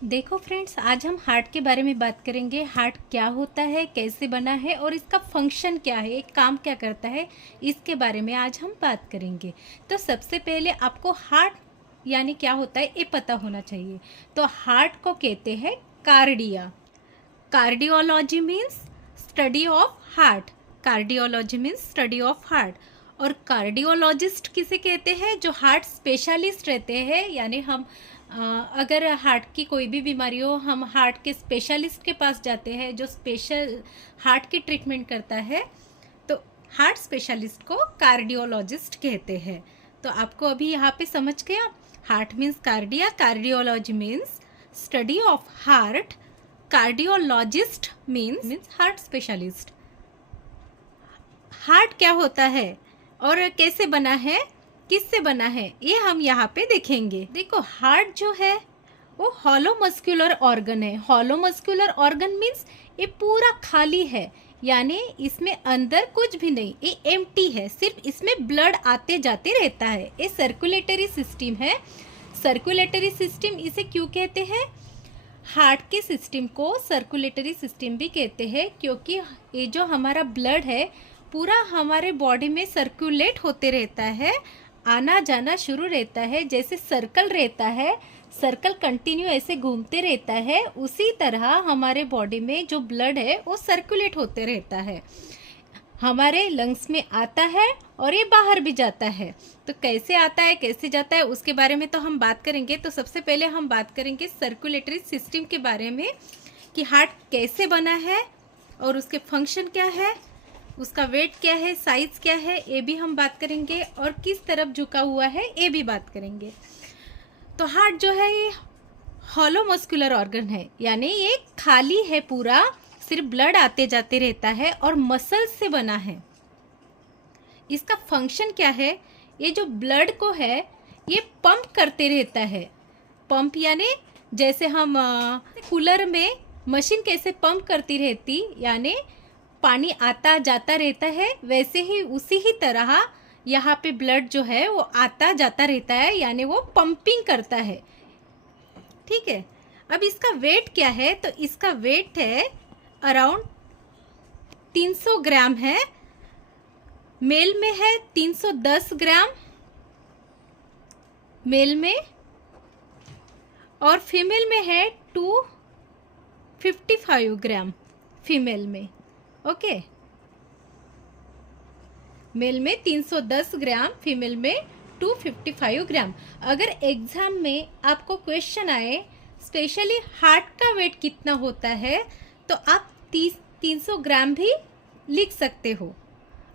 देखो फ्रेंड्स, आज हम हार्ट के बारे में बात करेंगे। हार्ट क्या होता है, कैसे बना है और इसका फंक्शन क्या है, एक काम क्या करता है, इसके बारे में आज हम बात करेंगे। तो सबसे पहले आपको हार्ट यानी क्या होता है ये पता होना चाहिए। तो हार्ट को कहते हैं cardia. Cardiology means study of heart. Cardiology means study of heart. और कार्डियोलॉजिस्ट किसे कहते हैं? जो हार्ट स्पेशलिस्ट रहते हैं, यानी हम अगर हार्ट की कोई भी बीमारी हो, हम हार्ट के स्पेशलिस्ट के पास जाते हैं जो स्पेशल हार्ट की ट्रीटमेंट करता है, तो हार्ट स्पेशलिस्ट को कार्डियोलॉजिस्ट कहते हैं। तो आपको अभी यहाँ पे समझ गया, heart means cardia, cardiology means study of heart, cardiologist means heart specialist. Heart क्या होता है और कैसे बना है, किससे बना है, ये हम यहाँ पे देखेंगे। देखो, हार्ट जो है वो हॉलो मस्कुलर ऑर्गन है। हॉलो मस्कुलर ऑर्गन मीन्स ये पूरा खाली है, यानी इसमें अंदर कुछ भी नहीं, ये एम्प्टी है, सिर्फ इसमें ब्लड आते जाते रहता है। ये सर्कुलेटरी सिस्टम है। सर्कुलेटरी सिस्टम इसे क्यों कहते हैं? हार्ट के सिस्टम को सर्कुलेटरी सिस्टम भी कहते हैं, क्योंकि ये जो हमारा ब्लड है पूरा हमारे बॉडी में सर्कुलेट होते रहता है, आना जाना शुरू रहता है। जैसे सर्कल रहता है, सर्कल कंटिन्यू ऐसे घूमते रहता है, उसी तरह हमारे बॉडी में जो ब्लड है वो सर्कुलेट होते रहता है, हमारे लंग्स में आता है और ये बाहर भी जाता है। तो कैसे आता है, कैसे जाता है, उसके बारे में तो हम बात करेंगे। तो सबसे पहले हम बात करेंगे सर्कुलेटरी सिस्टम के बारे में, कि हार्ट कैसे बना है और उसके फंक्शन क्या है, उसका वेट क्या है, साइज क्या है, ये भी हम बात करेंगे, और किस तरफ झुका हुआ है ये भी बात करेंगे। तो हार्ट जो है ये हॉलो मस्कुलर ऑर्गन है, यानी ये खाली है पूरा, सिर्फ ब्लड आते जाते रहता है और मसल्स से बना है। इसका फंक्शन क्या है? ये जो ब्लड को है ये पंप करते रहता है। पंप यानी जैसे हम कूलर में मशीन कैसे पंप करती रहती, यानी पानी आता जाता रहता है, वैसे ही उसी ही तरह यहाँ पे ब्लड जो है वो आता जाता रहता है, यानी वो पंपिंग करता है। ठीक है। अब इसका वेट क्या है? तो इसका वेट है अराउंड 300 ग्राम है। मेल में है 310 ग्राम मेल में, और फीमेल में है 255 ग्राम फीमेल में। ओके, मेल में 310 ग्राम, फीमेल में 255 ग्राम। अगर एग्जाम में आपको क्वेश्चन आए स्पेशली हार्ट का वेट कितना होता है, तो आप 300 ग्राम भी लिख सकते हो।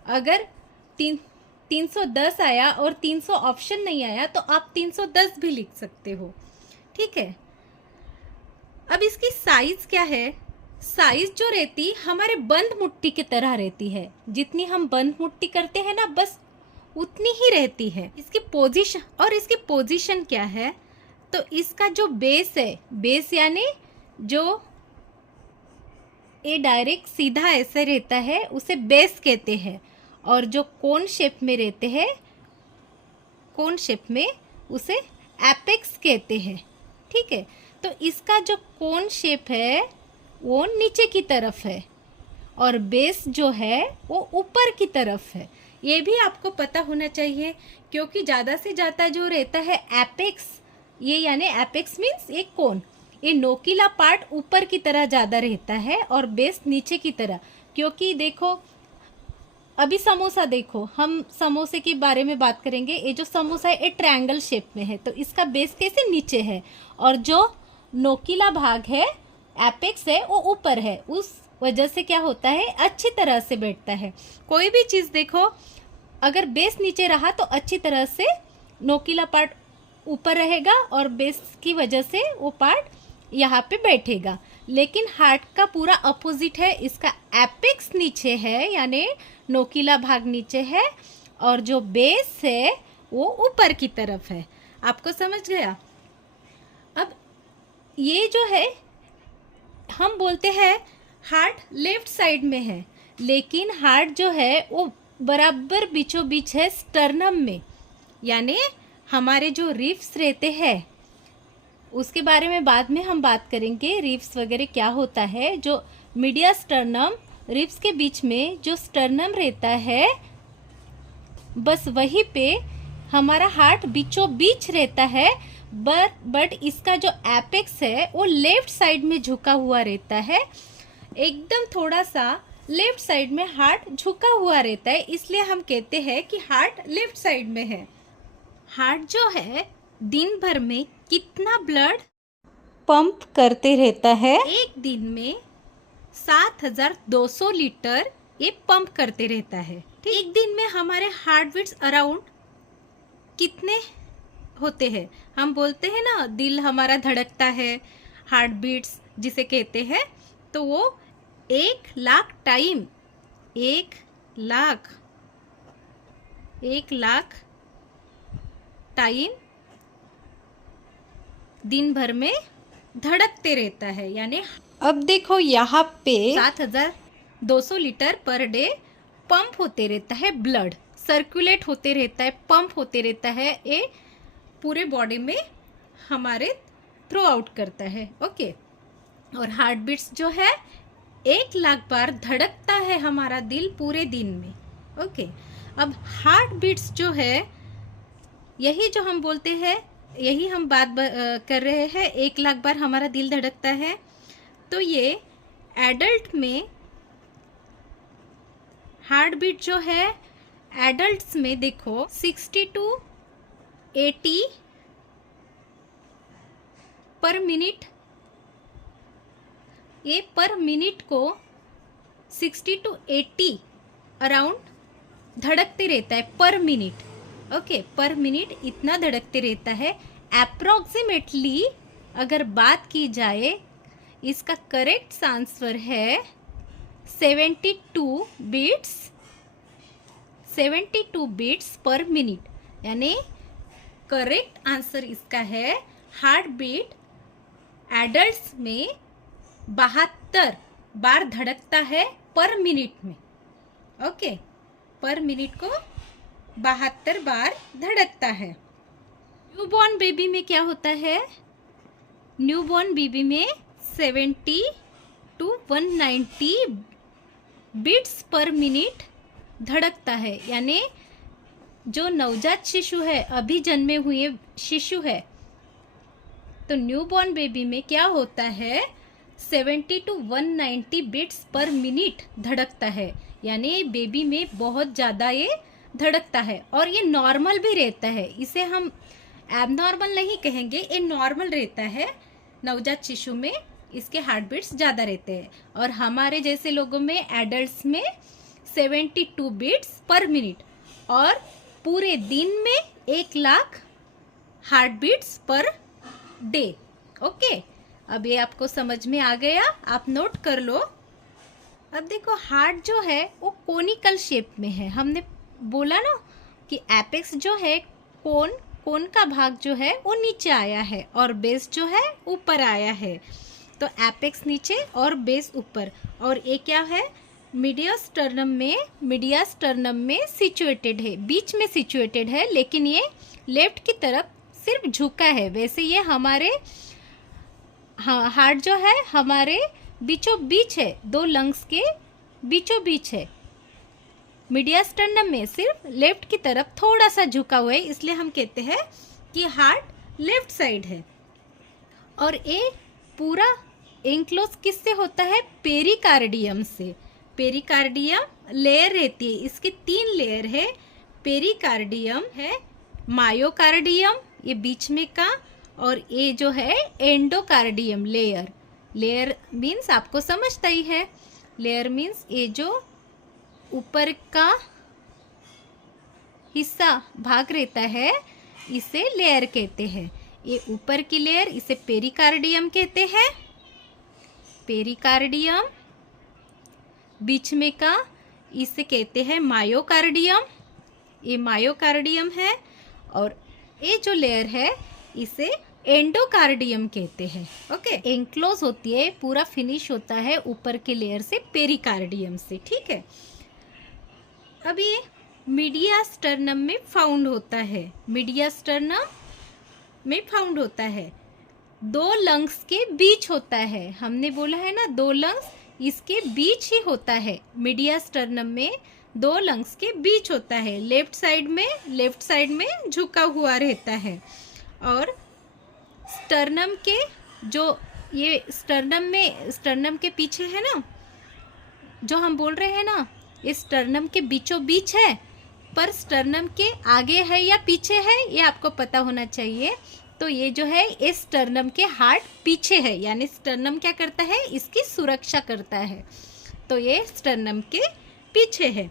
अगर 310 आया और 300 ऑप्शन नहीं आया तो आप 310 भी लिख सकते हो। ठीक है। अब इसकी साइज क्या है? साइज जो रहती हमारे बंद मुट्ठी की तरह रहती है, जितनी हम बंद मुट्ठी करते हैं ना, बस उतनी ही रहती है। इसकी पोजीशन, और इसकी पोजीशन क्या है? तो इसका जो बेस है, बेस यानी जो ये डायरेक्ट सीधा ऐसे रहता है उसे बेस कहते हैं, और जो कोन शेप में रहते हैं, कोन शेप में, उसे एपेक्स कहते हैं। ठीक है। तो इसका जो कोन शेप है वो नीचे की तरफ है और बेस जो है वो ऊपर की तरफ है। ये भी आपको पता होना चाहिए, क्योंकि ज़्यादा से ज़्यादा जो रहता है एपेक्स, ये यानी एपेक्स मीन्स एक कोन, ये नोकीला पार्ट ऊपर की तरह ज़्यादा रहता है और बेस नीचे की तरह। क्योंकि देखो, अभी समोसा देखो, हम समोसे के बारे में बात करेंगे। ये जो समोसा है ये ट्रायंगल शेप में है, तो इसका बेस कैसे नीचे है, और जो नोकीला भाग है, एपेक्स है, वो ऊपर है। उस वजह से क्या होता है, अच्छी तरह से बैठता है। कोई भी चीज़ देखो, अगर बेस नीचे रहा तो अच्छी तरह से नोकीला पार्ट ऊपर रहेगा और बेस की वजह से वो पार्ट यहाँ पे बैठेगा। लेकिन हार्ट का पूरा अपोजिट है, इसका एपेक्स नीचे है, यानी नोकीला भाग नीचे है, और जो बेस है वो ऊपर की तरफ है। आपको समझ गया? अब ये जो है, हम बोलते हैं हार्ट लेफ्ट साइड में है, लेकिन हार्ट जो है वो बराबर बीचों बीच है स्टर्नम में, यानी हमारे जो रिफ्स रहते हैं उसके बारे में बाद में हम बात करेंगे, रिब्स वगैरह क्या होता है। जो मीडिया स्टर्नम, रिब्स के बीच में जो स्टर्नम रहता है, बस वहीं पे हमारा हार्ट बीचों बीच रहता है। बट इसका जो एपेक्स है वो लेफ्ट साइड में झुका हुआ रहता है, एकदम थोड़ा सा लेफ्ट साइड में हार्ट झुका हुआ रहता है, इसलिए हम कहते हैं कि हार्ट लेफ्ट साइड में है। हार्ट जो है दिन भर में कितना ब्लड पंप करते रहता है? एक दिन में 7200 लीटर ये पंप करते रहता है। ठीक, एक दिन में हमारे हार्ट बीट्स अराउंड कितने होते हैं? हम बोलते हैं ना दिल हमारा धड़कता है, हार्ट बीट्स जिसे कहते हैं, तो वो 1,00,000 टाइम 1,00,000 टाइम दिन भर में धड़कते रहता है। यानी अब देखो यहाँ पे 7200 लीटर पर डे पंप होते रहता है, ब्लड सर्कुलेट होते रहता है, पंप होते रहता है, ये पूरे बॉडी में हमारे थ्रू आउट करता है। ओके, और हार्ट बीट्स जो है 1,00,000 बार धड़कता है हमारा दिल पूरे दिन में। ओके, अब हार्ट बीट्स जो है, यही जो हम बोलते हैं, यही हम बात कर रहे हैं, 1,00,000 बार हमारा दिल धड़कता है। तो ये एडल्ट में हार्ट बीट जो है, एडल्ट्स में देखो 60 to 80 पर मिनट, ये पर मिनट को 60 to 80 अराउंड धड़कते रहता है पर मिनट। ओके, पर मिनट इतना धड़कते रहता है। अप्रोक्सीमेटली अगर बात की जाए, इसका करेक्ट आंसर है 72 बीट्स पर मिनट। यानी करेक्ट आंसर इसका है हार्ट बीट एडल्ट्स में 72 बार धड़कता है पर मिनट में। ओके, पर मिनट को 72 बार धड़कता है। न्यूबॉर्न बेबी में क्या होता है? न्यूबॉर्न बेबी में 70 to 190 बीट्स पर मिनट धड़कता है। यानी जो नवजात शिशु है, अभी जन्मे हुए शिशु है, तो न्यूबॉर्न बेबी में क्या होता है? 70 to 190 बीट्स पर मिनट धड़कता है। यानी बेबी में बहुत ज़्यादा ये धड़कता है, और ये नॉर्मल भी रहता है, इसे हम एबनॉर्मल नहीं कहेंगे, ये नॉर्मल रहता है। नवजात शिशु में इसके हार्ट बीट्स ज़्यादा रहते हैं, और हमारे जैसे लोगों में, एडल्ट्स में 72 बीट्स पर मिनट, और पूरे दिन में 1,00,000 heart beats per day. Okay, अब ये आपको समझ में आ गया, आप नोट कर लो। अब देखो हार्ट जो है वो कोनिकल शेप में है। हमने बोला ना कि एपेक्स जो है, कोन का भाग जो है वो नीचे आया है, और बेस जो है ऊपर आया है। तो एपेक्स नीचे और बेस ऊपर, और ये क्या है? मीडिया स्टर्नम में सिचुएटेड है, बीच में सिचुएटेड है, लेकिन ये लेफ्ट की तरफ सिर्फ झुका है। वैसे ये हमारे हार्ट जो है हमारे बीचों बीच है, दो लंग्स के बीचों बीच है। मीडिया स्टर्नम में सिर्फ लेफ्ट की तरफ थोड़ा सा झुका हुआ है, इसलिए हम कहते हैं कि हार्ट लेफ्ट साइड है। और ये पूरा एंक्लोज किससे होता है? पेरिकार्डियम से। पेरिकार्डियम लेयर रहती है, इसके 3 लेयर है। पेरिकार्डियम है, मायोकार्डियम ये बीच में का, और ये जो है एंडोकार्डियम लेयर मीन्स आपको समझता ही है। लेयर मीन्स ये जो ऊपर का हिस्सा भाग रहता है, इसे लेयर कहते हैं। ये ऊपर की लेयर, इसे पेरिकार्डियम कहते हैं। पेरिकार्डियम बीच में का, इसे कहते हैं मायोकार्डियम। ये मायोकार्डियम है, और ये जो लेयर है इसे एंडोकार्डियम कहते हैं। ओके, एंक्लोज होती है, पूरा फिनिश होता है ऊपर के लेयर से, पेरिकार्डियम से। ठीक है, अब ये मीडिया स्टर्नम में फाउंड होता है। मीडिया स्टर्नम में फाउंड होता है। दो लंग्स के बीच होता है। हमने बोला है ना, दो लंग्स इसके बीच ही होता है। मीडिया स्टर्नम में दो लंग्स के बीच होता है। लेफ्ट साइड में झुका हुआ रहता है। और स्टर्नम के जो ये स्टर्नम के पीछे है ना, जो हम बोल रहे हैं ना, ये स्टर्नम के बीचों बीच है, पर स्टर्नम के आगे है या पीछे है ये आपको पता होना चाहिए। तो ये जो है, इस स्टर्नम के हार्ट पीछे है, यानी स्टर्नम क्या करता है, इसकी सुरक्षा करता है। तो ये स्टर्नम के पीछे है।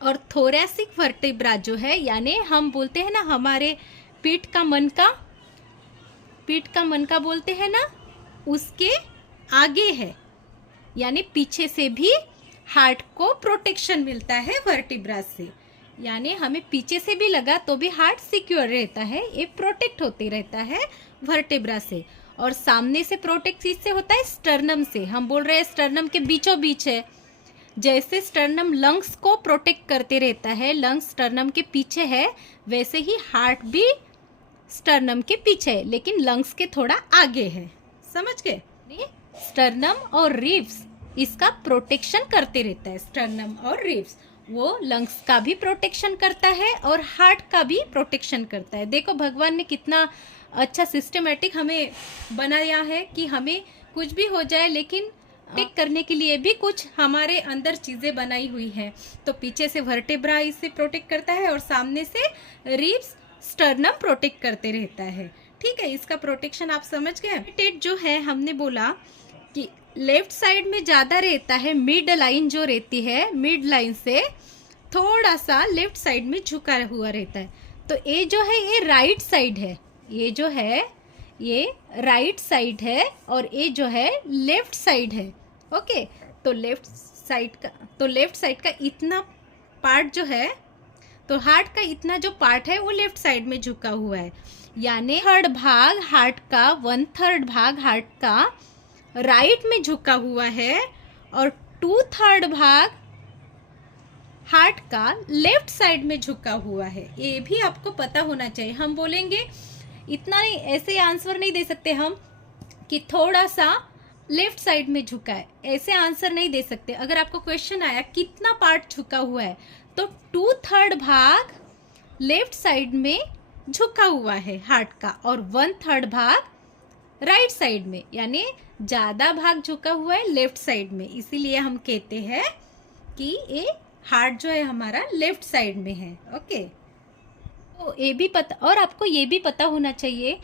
और थोरैसिक वर्टेब्रा जो है, यानी हम बोलते हैं ना हमारे पीठ का मन का बोलते हैं ना, उसके आगे है, यानी पीछे से भी हार्ट को प्रोटेक्शन मिलता है वर्टिब्रा से। यानी हमें पीछे से भी लगा तो भी हार्ट सिक्योर रहता है, ये प्रोटेक्ट होते रहता है वर्टिब्रा से। और सामने से प्रोटेक्ट किससे होता है, स्टर्नम से। हम बोल रहे हैं स्टर्नम के बीचों बीच है। जैसे स्टर्नम लंग्स को प्रोटेक्ट करते रहता है, लंग्स स्टर्नम के पीछे है, वैसे ही हार्ट भी स्टर्नम के पीछे है, लेकिन लंग्स के थोड़ा आगे है। समझ गए? स्टर्नम और रिब्स इसका प्रोटेक्शन करते रहता है। स्टर्नम और रिब्स वो लंग्स का भी प्रोटेक्शन करता है और हार्ट का भी प्रोटेक्शन करता है। देखो भगवान ने कितना अच्छा सिस्टमेटिक हमें बनाया है कि हमें कुछ भी हो जाए, लेकिन प्रोटेक्ट करने के लिए भी कुछ हमारे अंदर चीजें बनाई हुई हैं। तो पीछे से वर्टेब्रा इससे प्रोटेक्ट करता है और सामने से रिब्स स्टर्नम प्रोटेक्ट करते रहता है। ठीक है, इसका प्रोटेक्शन आप समझ गए। टेट जो है, हमने बोला कि लेफ्ट साइड में ज्यादा रहता है। मिड लाइन जो रहती है, मिड लाइन से थोड़ा सा लेफ्ट साइड में झुका हुआ रहता है। तो ये जो है, ये राइट साइड है। ये जो है, ये राइट साइड है और ये जो है लेफ्ट साइड है। ओके, तो लेफ्ट साइड का इतना पार्ट जो है, तो हार्ट का इतना जो पार्ट है वो लेफ्ट साइड में झुका हुआ है। यानी थर्ड भाग हार्ट का, 1/3 भाग हार्ट का राइट में झुका हुआ है और 2/3 भाग हार्ट का लेफ्ट साइड में झुका हुआ है। ये भी आपको पता होना चाहिए। हम बोलेंगे इतना नहीं, ऐसे आंसर नहीं दे सकते हम कि थोड़ा सा लेफ्ट साइड में झुका है, ऐसे आंसर नहीं दे सकते। अगर आपको क्वेश्चन आया कितना पार्ट झुका हुआ है, तो 2/3 भाग लेफ्ट साइड में झुका हुआ है हार्ट का और 1/3 भाग राइट साइड में, यानी ज्यादा भाग झुका हुआ है लेफ्ट साइड में। इसीलिए हम कहते हैं कि ये हार्ट जो है हमारा लेफ्ट साइड में है। ओके, तो ये भी पता, और आपको ये भी पता होना चाहिए,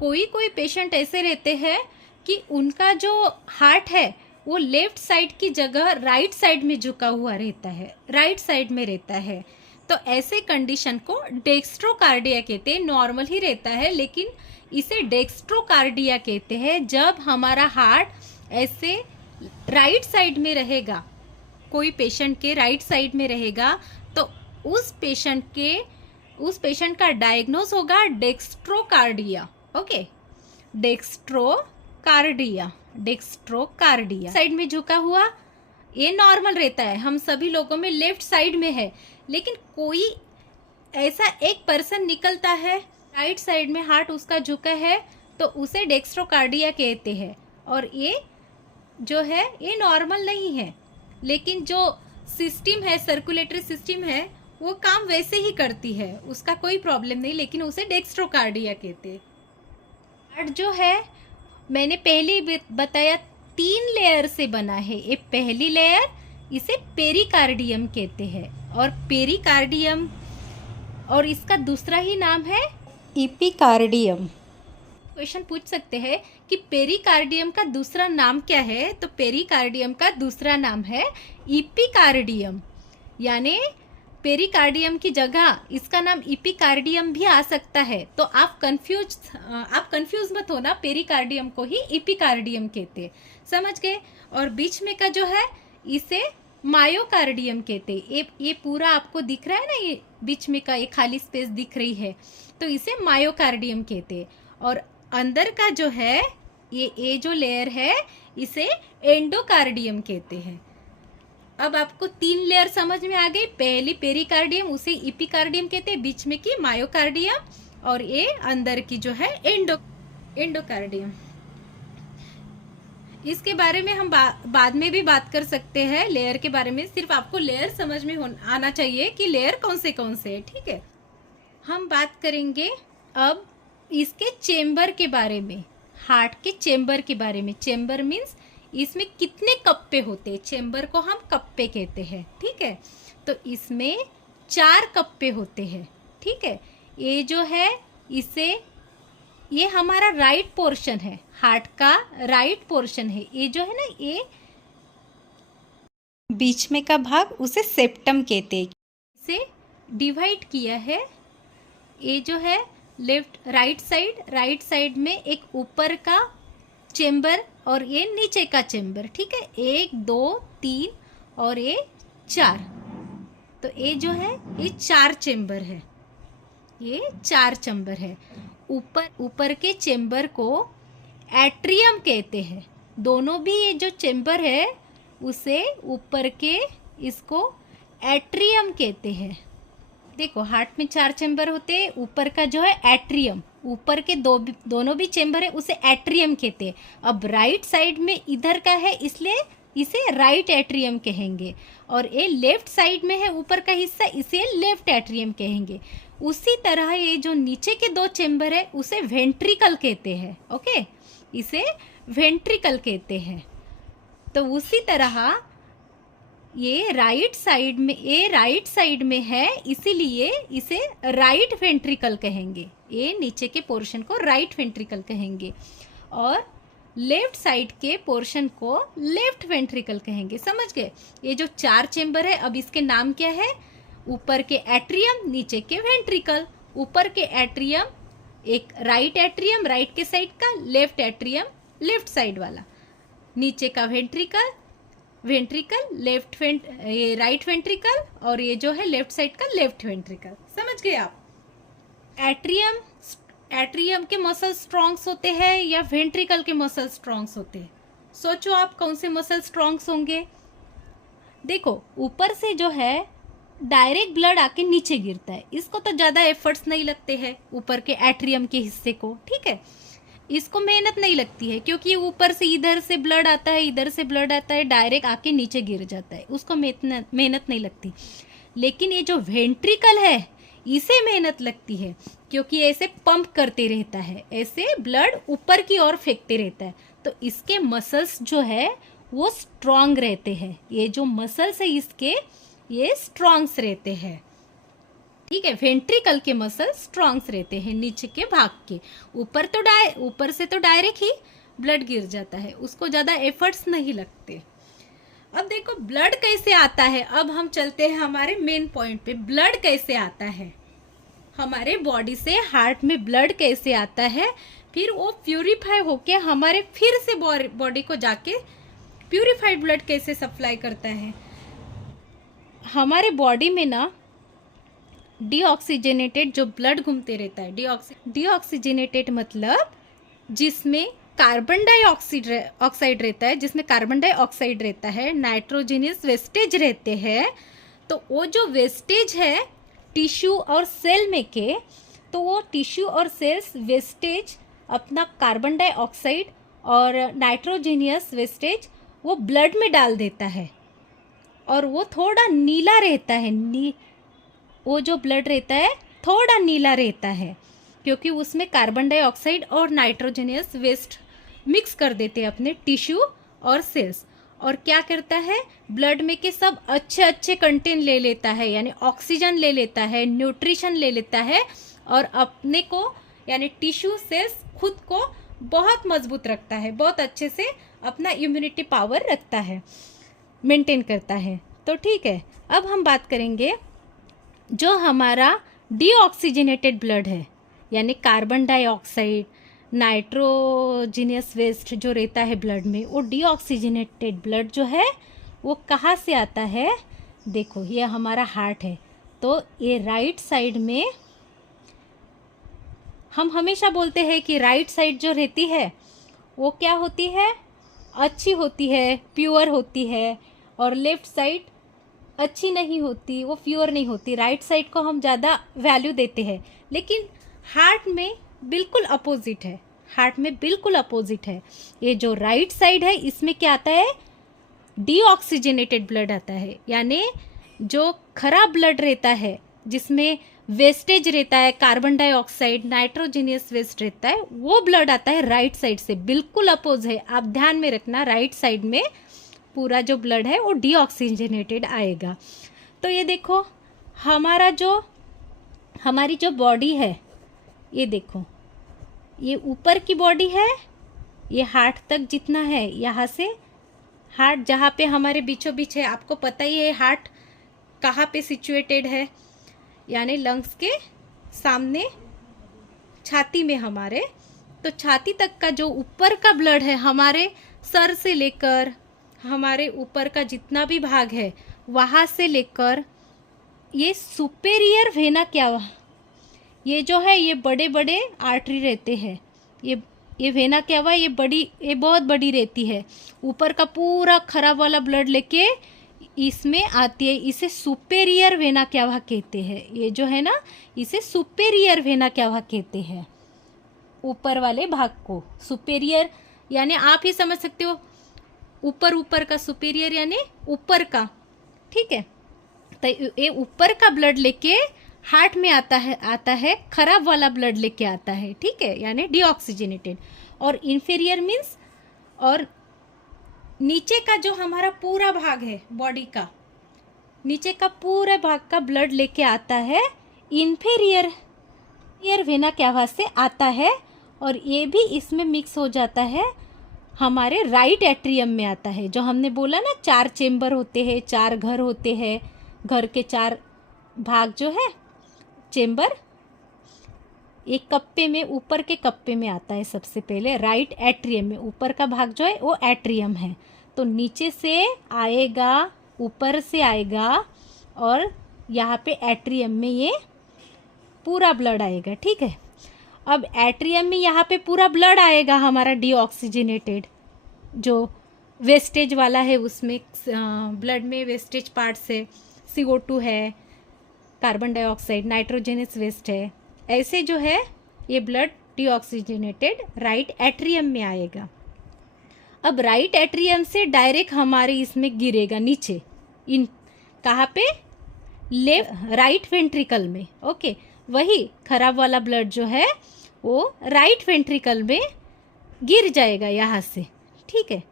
कोई पेशेंट ऐसे रहते हैं कि उनका जो हार्ट है वो लेफ्ट साइड की जगह राइट साइड में झुका हुआ रहता है, राइट साइड में रहता है। तो ऐसे कंडीशन को डेक्स्ट्रोकार्डिया कहते हैं। नॉर्मल ही रहता है, लेकिन इसे डेक्स्ट्रोकार्डिया कहते हैं जब हमारा हार्ट ऐसे राइट साइड में रहेगा, कोई पेशेंट के राइट साइड में रहेगा, तो उस पेशेंट का डायग्नोज होगा डेक्स्ट्रोकार्डिया। ओके, डेक्स्ट्रोकार्डिया साइड में झुका हुआ, ये नॉर्मल रहता है। हम सभी लोगों में लेफ्ट साइड में है, लेकिन कोई ऐसा एक पर्सन निकलता है राइट साइड में हार्ट उसका झुका है, तो उसे डेक्स्ट्रोकार्डिया कहते हैं। और ये जो है ये नॉर्मल नहीं है, लेकिन जो सिस्टम है, सर्कुलेटरी सिस्टम है, वो काम वैसे ही करती है, उसका कोई प्रॉब्लम नहीं, लेकिन उसे डेक्स्ट्रोकार्डिया कहते हैं। हार्ट जो है मैंने पहले ही बताया 3 लेयर से बना है। ये पहली लेयर, इसे पेरिकार्डियम कहते हैं, और पेरिकार्डियम, और इसका दूसरा ही नाम है एपिकार्डियम। क्वेश्चन पूछ सकते हैं कि पेरिकार्डियम का दूसरा नाम क्या है, तो पेरिकार्डियम का दूसरा नाम है एपिकार्डियम। यानी पेरिकार्डियम की जगह इसका नाम एपिकार्डियम भी आ सकता है। तो आप कंफ्यूज मत होना, पेरिकार्डियम को ही एपिकार्डियम कहते हैं। समझ गए? और बीच में का जो है इसे मायोकार्डियम कहते हैं। ये पूरा आपको दिख रहा है ना, ये बीच में का एक खाली स्पेस दिख रही है, तो इसे मायोकार्डियम कहते हैं। और अंदर का जो है ये जो लेयर है, इसे एंडोकार्डियम कहते हैं। अब आपको 3 लेयर समझ में आ गई। पहली पेरिकार्डियम, उसे एपिकार्डियम कहते हैं, बीच में की मायोकार्डियम, और ये अंदर की जो है एंडोकार्डियम। इसके बारे में हम बाद में भी बात कर सकते हैं, लेयर के बारे में। सिर्फ आपको लेयर समझ में आना चाहिए कि लेयर कौन से है, ठीक है। हम बात करेंगे अब इसके चेम्बर के बारे में, हार्ट के चेम्बर के बारे में। चेम्बर मीन्स इसमें कितने कप्पे होते हैं, चेम्बर को हम कप्पे कहते हैं, ठीक है। तो इसमें 4 कप्पे होते हैं, ठीक है। ये जो है इसे, ये हमारा राइट पोर्शन है, हार्ट का राइट पोर्शन है। ये जो है ना, ये बीच में का भाग उसे सेप्टम कहते हैं। इसे डिवाइड किया है। ये जो है राइट साइड में एक ऊपर का चेम्बर और ये नीचे का चेम्बर, ठीक है। 1 2 3 और ये 4। तो ये जो है ये 4 चेम्बर है, ये 4 चेम्बर है। ऊपर के चेम्बर को एट्रियम कहते हैं। दोनों भी ये जो चेम्बर है उसे ऊपर के, इसको एट्रियम कहते हैं। देखो हार्ट में 4 चेम्बर होते हैं, ऊपर का जो है एट्रियम, ऊपर के दोनों भी चेम्बर है उसे एट्रियम कहते हैं। अब राइट साइड में इधर का है इसलिए इसे राइट एट्रियम कहेंगे, और ये लेफ्ट साइड में है ऊपर का हिस्सा, इसे लेफ्ट एट्रियम कहेंगे। उसी तरह ये जो नीचे के 2 चेम्बर है उसे वेंट्रिकल कहते हैं, ओके, इसे वेंट्रिकल कहते हैं। तो उसी तरह ये राइट साइड में है, इसीलिए इसे राइट वेंट्रिकल कहेंगे। ये नीचे के पोर्शन को राइट वेंट्रिकल कहेंगे और लेफ्ट साइड के पोर्शन को लेफ्ट वेंट्रिकल कहेंगे। समझ गए? ये जो 4 चेम्बर है, अब इसके नाम क्या है? ऊपर के एट्रियम, नीचे के वेंट्रिकल। ऊपर के एट्रियम, एक राइट एट्रियम राइट के साइड का, लेफ्ट एट्रियम लेफ्ट साइड वाला, नीचे का वेंट्रिकल ये राइट वेंट्रिकल, और ये जो है लेफ्ट साइड का लेफ्ट वेंट्रिकल। समझ गए आप? एट्रियम के मसल स्ट्रॉन्ग्स होते हैं या वेंट्रिकल के मसल स्ट्रॉन्ग्स होते हैं? सोचो आप कौन से मसल स्ट्रॉन्ग्स होंगे। देखो ऊपर से जो है डायरेक्ट ब्लड आके नीचे गिरता है, इसको तो ज़्यादा एफर्ट्स नहीं लगते हैं ऊपर के एट्रियम के हिस्से को, ठीक है। इसको मेहनत नहीं लगती है क्योंकि ऊपर से इधर से ब्लड आता है, इधर से ब्लड आता है, डायरेक्ट आके नीचे गिर जाता है, उसको मेहनत नहीं लगती। लेकिन ये जो वेंट्रिकल है इसे मेहनत लगती है क्योंकि ऐसे पंप करते रहता है, ऐसे ब्लड ऊपर की ओर फेंकते रहता है। तो इसके मसल्स जो है वो स्ट्रांग रहते हैं। ये जो मसल्स है इसके, ये स्ट्रॉन्ग्स रहते हैं, ठीक है। वेंट्रिकल के मसल स्ट्रॉन्ग्स रहते हैं नीचे के भाग के। ऊपर से तो डायरेक्ट ही ब्लड गिर जाता है, उसको ज़्यादा एफर्ट्स नहीं लगते। अब देखो ब्लड कैसे आता है। अब हम चलते हैं हमारे मेन पॉइंट पे। ब्लड कैसे आता है हमारे बॉडी से, हार्ट में ब्लड कैसे आता है, फिर वो प्यूरिफाई होके हमारे फिर से बॉडी को जाके प्यूरिफाइड ब्लड कैसे सप्लाई करता है। हमारे बॉडी में ना डीऑक्सीजनेटेड जो ब्लड घूमते रहता है, डीऑक्सीजनेटेड मतलब जिसमें कार्बन डाइऑक्साइड रहता है, जिसमें कार्बन डाइऑक्साइड रहता है, नाइट्रोजनियस वेस्टेज रहते हैं। तो वो जो वेस्टेज है टिश्यू और सेल में के, तो वो टिश्यू और सेल्स वेस्टेज अपना कार्बन डाइऑक्साइड और नाइट्रोजनियस वेस्टेज वो ब्लड में डाल देता है, और वो थोड़ा नीला रहता है। वो जो ब्लड रहता है थोड़ा नीला रहता है क्योंकि उसमें कार्बन डाइऑक्साइड और नाइट्रोजनियस वेस्ट मिक्स कर देते हैं अपने टिश्यू और सेल्स। और क्या करता है, ब्लड में के सब अच्छे कंटेंट ले लेता है, यानी ऑक्सीजन ले लेता है, न्यूट्रिशन ले लेता है, और अपने को यानी टिश्यू सेल्स खुद को बहुत मजबूत रखता है, बहुत अच्छे से अपना इम्यूनिटी पावर रखता है, मेंटेन करता है। तो ठीक है, अब हम बात करेंगे जो हमारा डीऑक्सीजनेटेड ब्लड है, यानी कार्बन डाइऑक्साइड, नाइट्रोजनियस वेस्ट जो रहता है ब्लड में, वो डीऑक्सीजनेटेड ब्लड जो है वो कहाँ से आता है। देखो ये हमारा हार्ट है, तो ये राइट साइड में, हम हमेशा बोलते हैं कि राइट साइड जो रहती है वो क्या होती है, अच्छी होती है, प्योर होती है, और लेफ्ट साइड अच्छी नहीं होती, वो प्योर नहीं होती। राइट साइड को हम ज़्यादा वैल्यू देते हैं, लेकिन हार्ट में बिल्कुल अपोजिट है। हार्ट में बिल्कुल अपोजिट है। ये जो राइट साइड है इसमें क्या आता है, डीऑक्सीजनेटेड ब्लड आता है, यानी जो खराब ब्लड रहता है जिसमें वेस्टेज रहता है, कार्बन डाइऑक्साइड, नाइट्रोजीनियस वेस्ट रहता है, वो ब्लड आता है राइट साइड से। बिल्कुल अपोज है, आप ध्यान में रखना, राइट साइड में पूरा जो ब्लड है वो डीऑक्सीजनेटेड आएगा। तो ये देखो हमारी जो बॉडी है, ये देखो ये ऊपर की बॉडी है, ये हार्ट तक जितना है, यहाँ से हार्ट जहाँ पे हमारे बीचों बीच है, आपको पता ही है हार्ट कहाँ पे सिचुएटेड है, यानी लंग्स के सामने छाती में हमारे। तो छाती तक का जो ऊपर का ब्लड है, हमारे सर से लेकर हमारे ऊपर का जितना भी भाग है वहाँ से लेकर ये सुपेरियर वेना क्या, ये जो है ये बड़े बड़े आर्टरी रहते हैं, ये वेना क्या हुआ, ये बहुत बड़ी रहती है, ऊपर का पूरा खराब वाला ब्लड लेके इसमें आती है, इसे सुपेरियर वेना क्यावा कहते हैं। ये जो है ना, इसे सुपेरियर वेना क्यावा कहते हैं, ऊपर वाले भाग को सुपेरियर, यानी आप ही समझ सकते हो, ऊपर का सुपेरियर यानी ऊपर का, ठीक है। तो ये ऊपर का ब्लड लेके हार्ट में आता है खराब वाला ब्लड लेके आता है, ठीक है, यानी डीऑक्सीजनेटेड। और इन्फीरियर मीन्स, और नीचे का जो हमारा पूरा भाग है बॉडी का, नीचे का पूरा भाग का ब्लड लेके आता है इन्फीरियर वेना क्यावा से आता है, और ये भी इसमें मिक्स हो जाता है, हमारे राइट एट्रियम में आता है। जो हमने बोला ना 4 चेम्बर होते हैं, 4 घर होते हैं, घर के 4 भाग जो है चेम्बर, एक कप्पे में, ऊपर के कप्पे में आता है सबसे पहले राइट एट्रियम में, ऊपर का भाग जो है वो एट्रियम है। तो नीचे से आएगा, ऊपर से आएगा, और यहाँ पे एट्रियम में ये पूरा ब्लड आएगा, ठीक है। अब एट्रियम में यहाँ पे पूरा ब्लड आएगा हमारा डीऑक्सीजनेटेड, जो वेस्टेज वाला है, उसमें ब्लड में वेस्टेज पार्ट्स है, CO2 है, कार्बन डाइऑक्साइड, नाइट्रोजनस वेस्ट है, ऐसे जो है ये ब्लड डीऑक्सीजनेटेड राइट एट्रियम में आएगा। अब राइट एट्रियम से डायरेक्ट हमारे इसमें गिरेगा नीचे, इन कहाँ पे, राइट वेंट्रिकल में, ओके। वही खराब वाला ब्लड जो है वो राइट वेंट्रिकल में गिर जाएगा यहाँ से, ठीक है।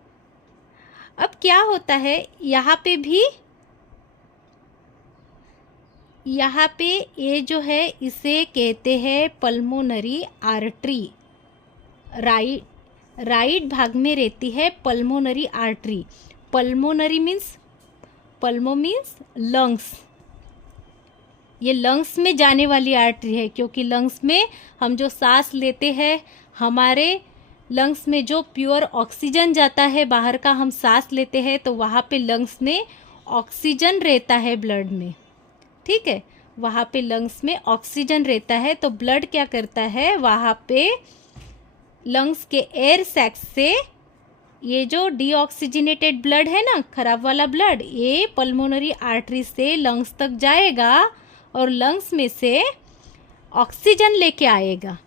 अब क्या होता है, यहाँ पे भी, यहाँ पे ये जो है इसे कहते हैं पल्मोनरी आर्टरी, राइट भाग में रहती है pulmonary artery. Pulmonary means, pulmo means lungs, ये लंग्स में जाने वाली आर्टरी है, क्योंकि लंग्स में हम जो सांस लेते हैं, हमारे लंग्स में जो प्योर ऑक्सीजन जाता है बाहर का, हम सांस लेते हैं, तो वहाँ पे लंग्स में ऑक्सीजन रहता है ब्लड में, ठीक है, वहाँ पे लंग्स में ऑक्सीजन रहता है। तो ब्लड क्या करता है, वहाँ पे लंग्स के एयर सैक्स से ये जो डीऑक्सीजनेटेड ब्लड है ना, खराब वाला ब्लड, ये पल्मोनरी आर्टरी से लंग्स तक जाएगा, और लंग्स में से ऑक्सीजन लेके आएगा,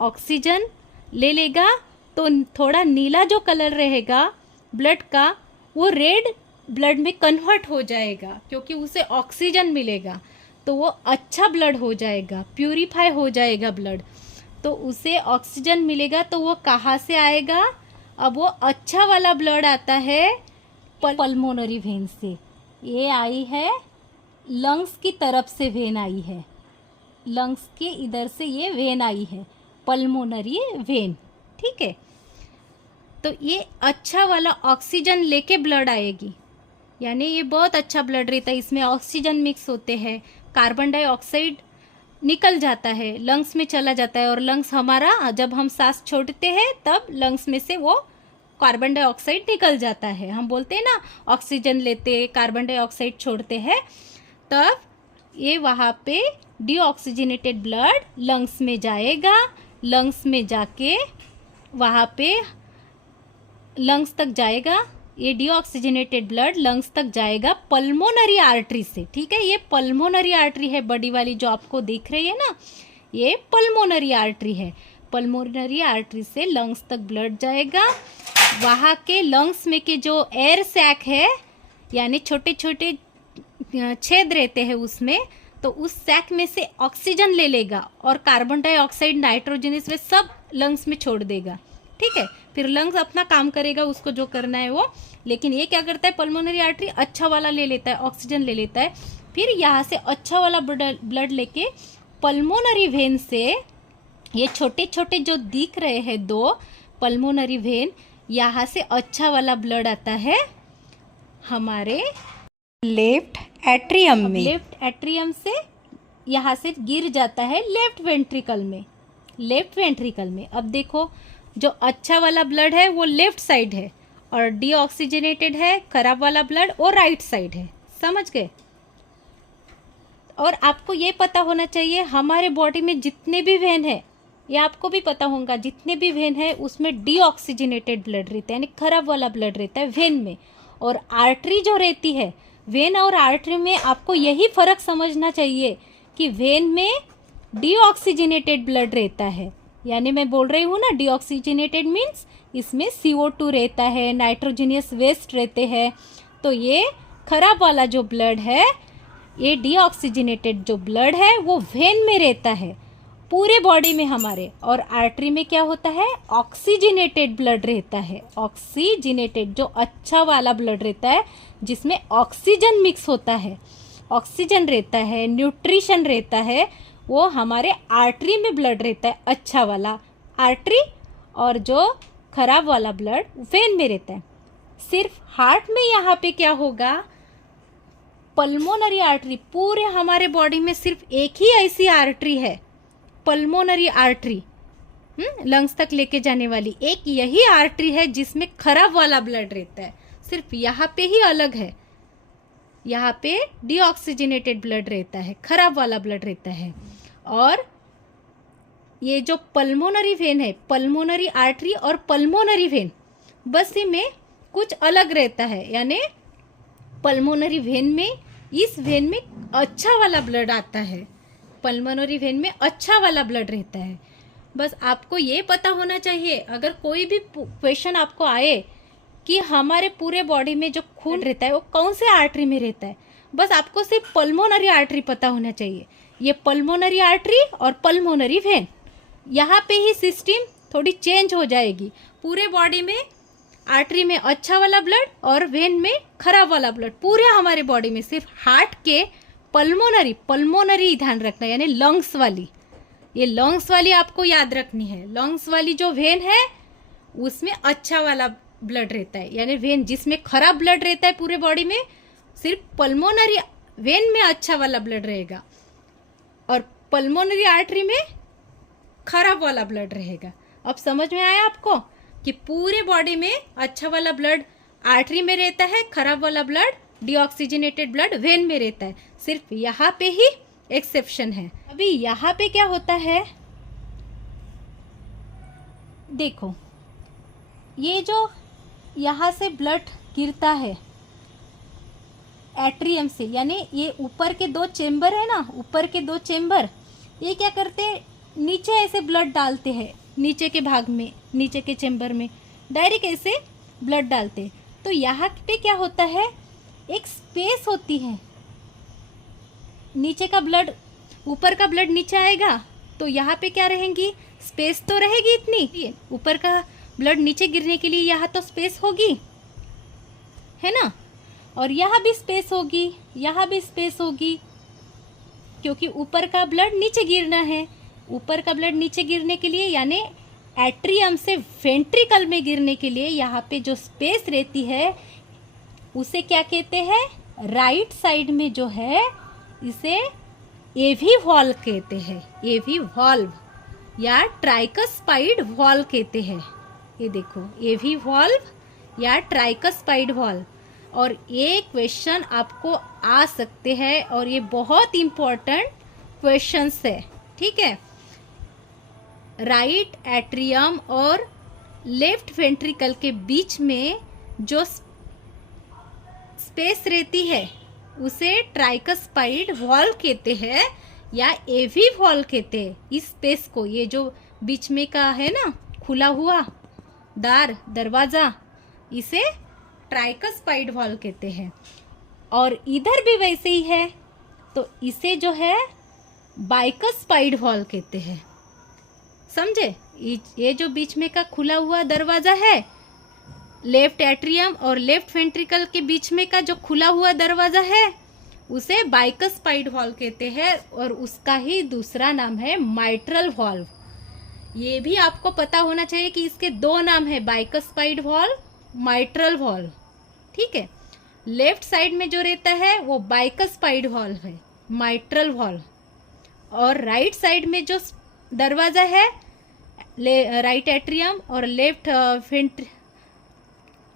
ऑक्सीजन ले लेगा, तो थोड़ा नीला जो कलर रहेगा ब्लड का, वो रेड ब्लड में कन्वर्ट हो जाएगा, क्योंकि उसे ऑक्सीजन मिलेगा, तो वो अच्छा ब्लड हो जाएगा, प्यूरिफाई हो जाएगा ब्लड, तो उसे ऑक्सीजन मिलेगा, तो वो कहाँ से आएगा, अब वो अच्छा वाला ब्लड आता है पल्मोनरी वेन से। ये आई है लंग्स की तरफ से वेन आई है, लंग्स के इधर से ये वेन आई है, पल्मोनरी वेन, ठीक है। तो ये अच्छा वाला ऑक्सीजन लेके ब्लड आएगी, यानी ये बहुत अच्छा ब्लड रहता है, इसमें ऑक्सीजन मिक्स होते हैं, कार्बन डाइऑक्साइड निकल जाता है, लंग्स में चला जाता है, और लंग्स हमारा जब हम सांस छोड़ते हैं तब लंग्स में से वो कार्बन डाइऑक्साइड निकल जाता है। हम बोलते हैं ना, ऑक्सीजन लेते कार्बन डाइऑक्साइड छोड़ते हैं, तब ये वहाँ पे डीऑक्सीजनेटेड ब्लड लंग्स में जाएगा, लंग्स में जाके वहाँ पे लंग्स तक जाएगा, ये डीऑक्सीजनेटेड ब्लड लंग्स तक जाएगा पल्मोनरी आर्टरी से, ठीक है। ये पल्मोनरी आर्टरी है बड़ी वाली जो आपको दिख रही है ना, ये पल्मोनरी आर्टरी है। पल्मोनरी आर्टरी से लंग्स तक ब्लड जाएगा। वहाँ के लंग्स में के जो एयर सैक है, यानी छोटे छोटे छेद रहते हैं उसमें, तो उस सैक में से ऑक्सीजन ले लेगा और कार्बन डाइऑक्साइड, नाइट्रोजनस वे सब लंग्स में छोड़ देगा। ठीक है, फिर लंग्स अपना काम करेगा, उसको जो करना है वो। लेकिन ये क्या करता है, पल्मोनरी आर्टरी अच्छा वाला ले लेता है, ऑक्सीजन ले लेता है, फिर यहाँ से अच्छा वाला ब्लड लेके पल्मोनरी वेन से, ये छोटे छोटे जो दिख रहे हैं दो पल्मोनरी वेन, यहाँ से अच्छा वाला ब्लड आता है हमारे लेफ्ट एट्रियम में। लेफ्ट एट्रियम से यहाँ से गिर जाता है लेफ्ट वेंट्रिकल में। लेफ्ट वेंट्रिकल में अब देखो, जो अच्छा वाला ब्लड है वो लेफ्ट साइड है और डीऑक्सीजनेटेड है खराब वाला ब्लड वो राइट साइड है। समझ गए? और आपको ये पता होना चाहिए हमारे बॉडी में जितने भी वेन है, ये आपको भी पता होगा, जितने भी वेन है उसमें डीऑक्सीजनेटेड ब्लड रहता है, यानी खराब वाला ब्लड रहता है वेन में। और आर्टरी जो रहती है, वेन और आर्टरी में आपको यही फर्क समझना चाहिए कि वेन में डीऑक्सीजनेटेड ब्लड रहता है, यानी मैं बोल रही हूँ ना, डीऑक्सीजनेटेड मीन्स इसमें CO2 रहता है, नाइट्रोजनियस वेस्ट रहते हैं। तो ये खराब वाला जो ब्लड है, ये डीऑक्सीजनेटेड जो ब्लड है वो वेन में रहता है पूरे बॉडी में हमारे। और आर्टरी में क्या होता है, ऑक्सीजनेटेड ब्लड रहता है। ऑक्सीजनेटेड जो अच्छा वाला ब्लड रहता है, जिसमें ऑक्सीजन मिक्स होता है, ऑक्सीजन रहता है, न्यूट्रिशन रहता है, वो हमारे आर्टरी में ब्लड रहता है, अच्छा वाला आर्टरी। और जो खराब वाला ब्लड वेन में रहता है। सिर्फ हार्ट में यहाँ पे क्या होगा, पल्मोनरी आर्टरी, पूरे हमारे बॉडी में सिर्फ एक ही ऐसी आर्टरी है, पल्मोनरी आर्टरी, लंग्स तक लेके जाने वाली एक यही आर्टरी है जिसमें खराब वाला ब्लड रहता है। सिर्फ यहाँ पे ही अलग है, यहाँ पे डीऑक्सीजनेटेड ब्लड रहता है, खराब वाला ब्लड रहता है। और ये जो पल्मोनरी वेन है, पल्मोनरी आर्टरी और पल्मोनरी वेन, बस इनमें कुछ अलग रहता है, यानी पल्मोनरी वेन में, इस वेन में अच्छा वाला ब्लड आता है, पल्मोनरी वेन में अच्छा वाला ब्लड रहता है। बस आपको ये पता होना चाहिए, अगर कोई भी क्वेश्चन आपको आए कि हमारे पूरे बॉडी में जो खून रहता है वो कौन से आर्टरी में रहता है, बस आपको सिर्फ पल्मोनरी आर्टरी पता होना चाहिए। ये पल्मोनरी आर्टरी और पल्मोनरी वेन, यहाँ पे ही सिस्टम थोड़ी चेंज हो जाएगी। पूरे बॉडी में आर्टरी में अच्छा वाला ब्लड और वेन में खराब वाला ब्लड, पूरे हमारे बॉडी में। सिर्फ हार्ट के पल्मोनरी, पल्मोनरी ध्यान रखना, यानी लंग्स वाली, ये लंग्स वाली आपको याद रखनी है। लंग्स वाली जो वेन है उसमें अच्छा वाला ब्लड रहता है, यानी वेन जिसमें खराब ब्लड रहता है पूरे बॉडी में, सिर्फ पल्मोनरी वेन में अच्छा वाला ब्लड रहेगा और पल्मोनरी आर्टरी में खराब वाला ब्लड रहेगा। अब समझ में आया आपको कि पूरे बॉडी में अच्छा वाला ब्लड आर्टरी में रहता है, खराब वाला ब्लड डीऑक्सीजनेटेड ब्लड वेन में रहता है। सिर्फ यहाँ पे ही एक्सेप्शन है। अभी यहाँ पे क्या होता है, देखो, ये जो यहाँ से ब्लड गिरता है एट्रियम से, यानी ये ऊपर के दो चेम्बर है ना, ऊपर के दो चेम्बर, ये क्या करते हैं, नीचे ऐसे ब्लड डालते हैं, नीचे के भाग में, नीचे के चेम्बर में डायरेक्ट ऐसे ब्लड डालते हैं। तो यहाँ पे क्या होता है, एक स्पेस होती है, नीचे का ब्लड, ऊपर का ब्लड नीचे आएगा तो यहाँ पे क्या रहेंगी, स्पेस तो रहेगी इतनी, ऊपर का ब्लड नीचे गिरने के लिए यहाँ तो स्पेस होगी, है ना, और यहाँ भी स्पेस होगी, यहाँ भी स्पेस होगी, क्योंकि ऊपर का ब्लड नीचे गिरना है। ऊपर का ब्लड नीचे गिरने के लिए, यानी एट्रियम से वेंट्रिकल में गिरने के लिए यहाँ पे जो स्पेस रहती है उसे क्या कहते हैं, राइट साइड में जो है इसे एवी वॉल्व कहते हैं, एवी वॉल्व या ट्राइकस्पाइड वॉल्व कहते हैं। ये देखो, एवी वॉल्व या ट्राइकस्पाइड वॉल्व। और ये क्वेश्चन आपको आ सकते हैं और ये बहुत इम्पोर्टेंट क्वेश्चंस है, ठीक है। राइट एट्रियम और लेफ्ट वेंट्रिकल के बीच में जो स्पेस रहती है उसे ट्राइकस्पाइड वॉल्व कहते हैं या एवी वॉल्व कहते हैं। इस स्पेस को, ये जो बीच में का है ना खुला हुआ दरवाज़ा, इसे ट्राइकस्पाइड वॉल्व कहते हैं। और इधर भी वैसे ही है, तो इसे जो है बाइकस्पाइड वॉल्व कहते हैं। समझे? ये जो बीच में का खुला हुआ दरवाज़ा है, लेफ्ट एट्रियम और लेफ्ट वेंट्रिकल के बीच में का जो खुला हुआ दरवाज़ा है, उसे बाइकस्पाइड वॉल्व कहते हैं। और उसका ही दूसरा नाम है माइट्रल वॉल्व। ये भी आपको पता होना चाहिए कि इसके दो नाम है, बाइकस्पाइड वॉल्व, माइट्रल वॉल्व। ठीक है, लेफ्ट साइड में जो रहता है वो बाइकस्पाइड वॉल्व है, माइट्रल वॉल्व। और राइट साइड में जो दरवाज़ा है, राइट एट्रियम और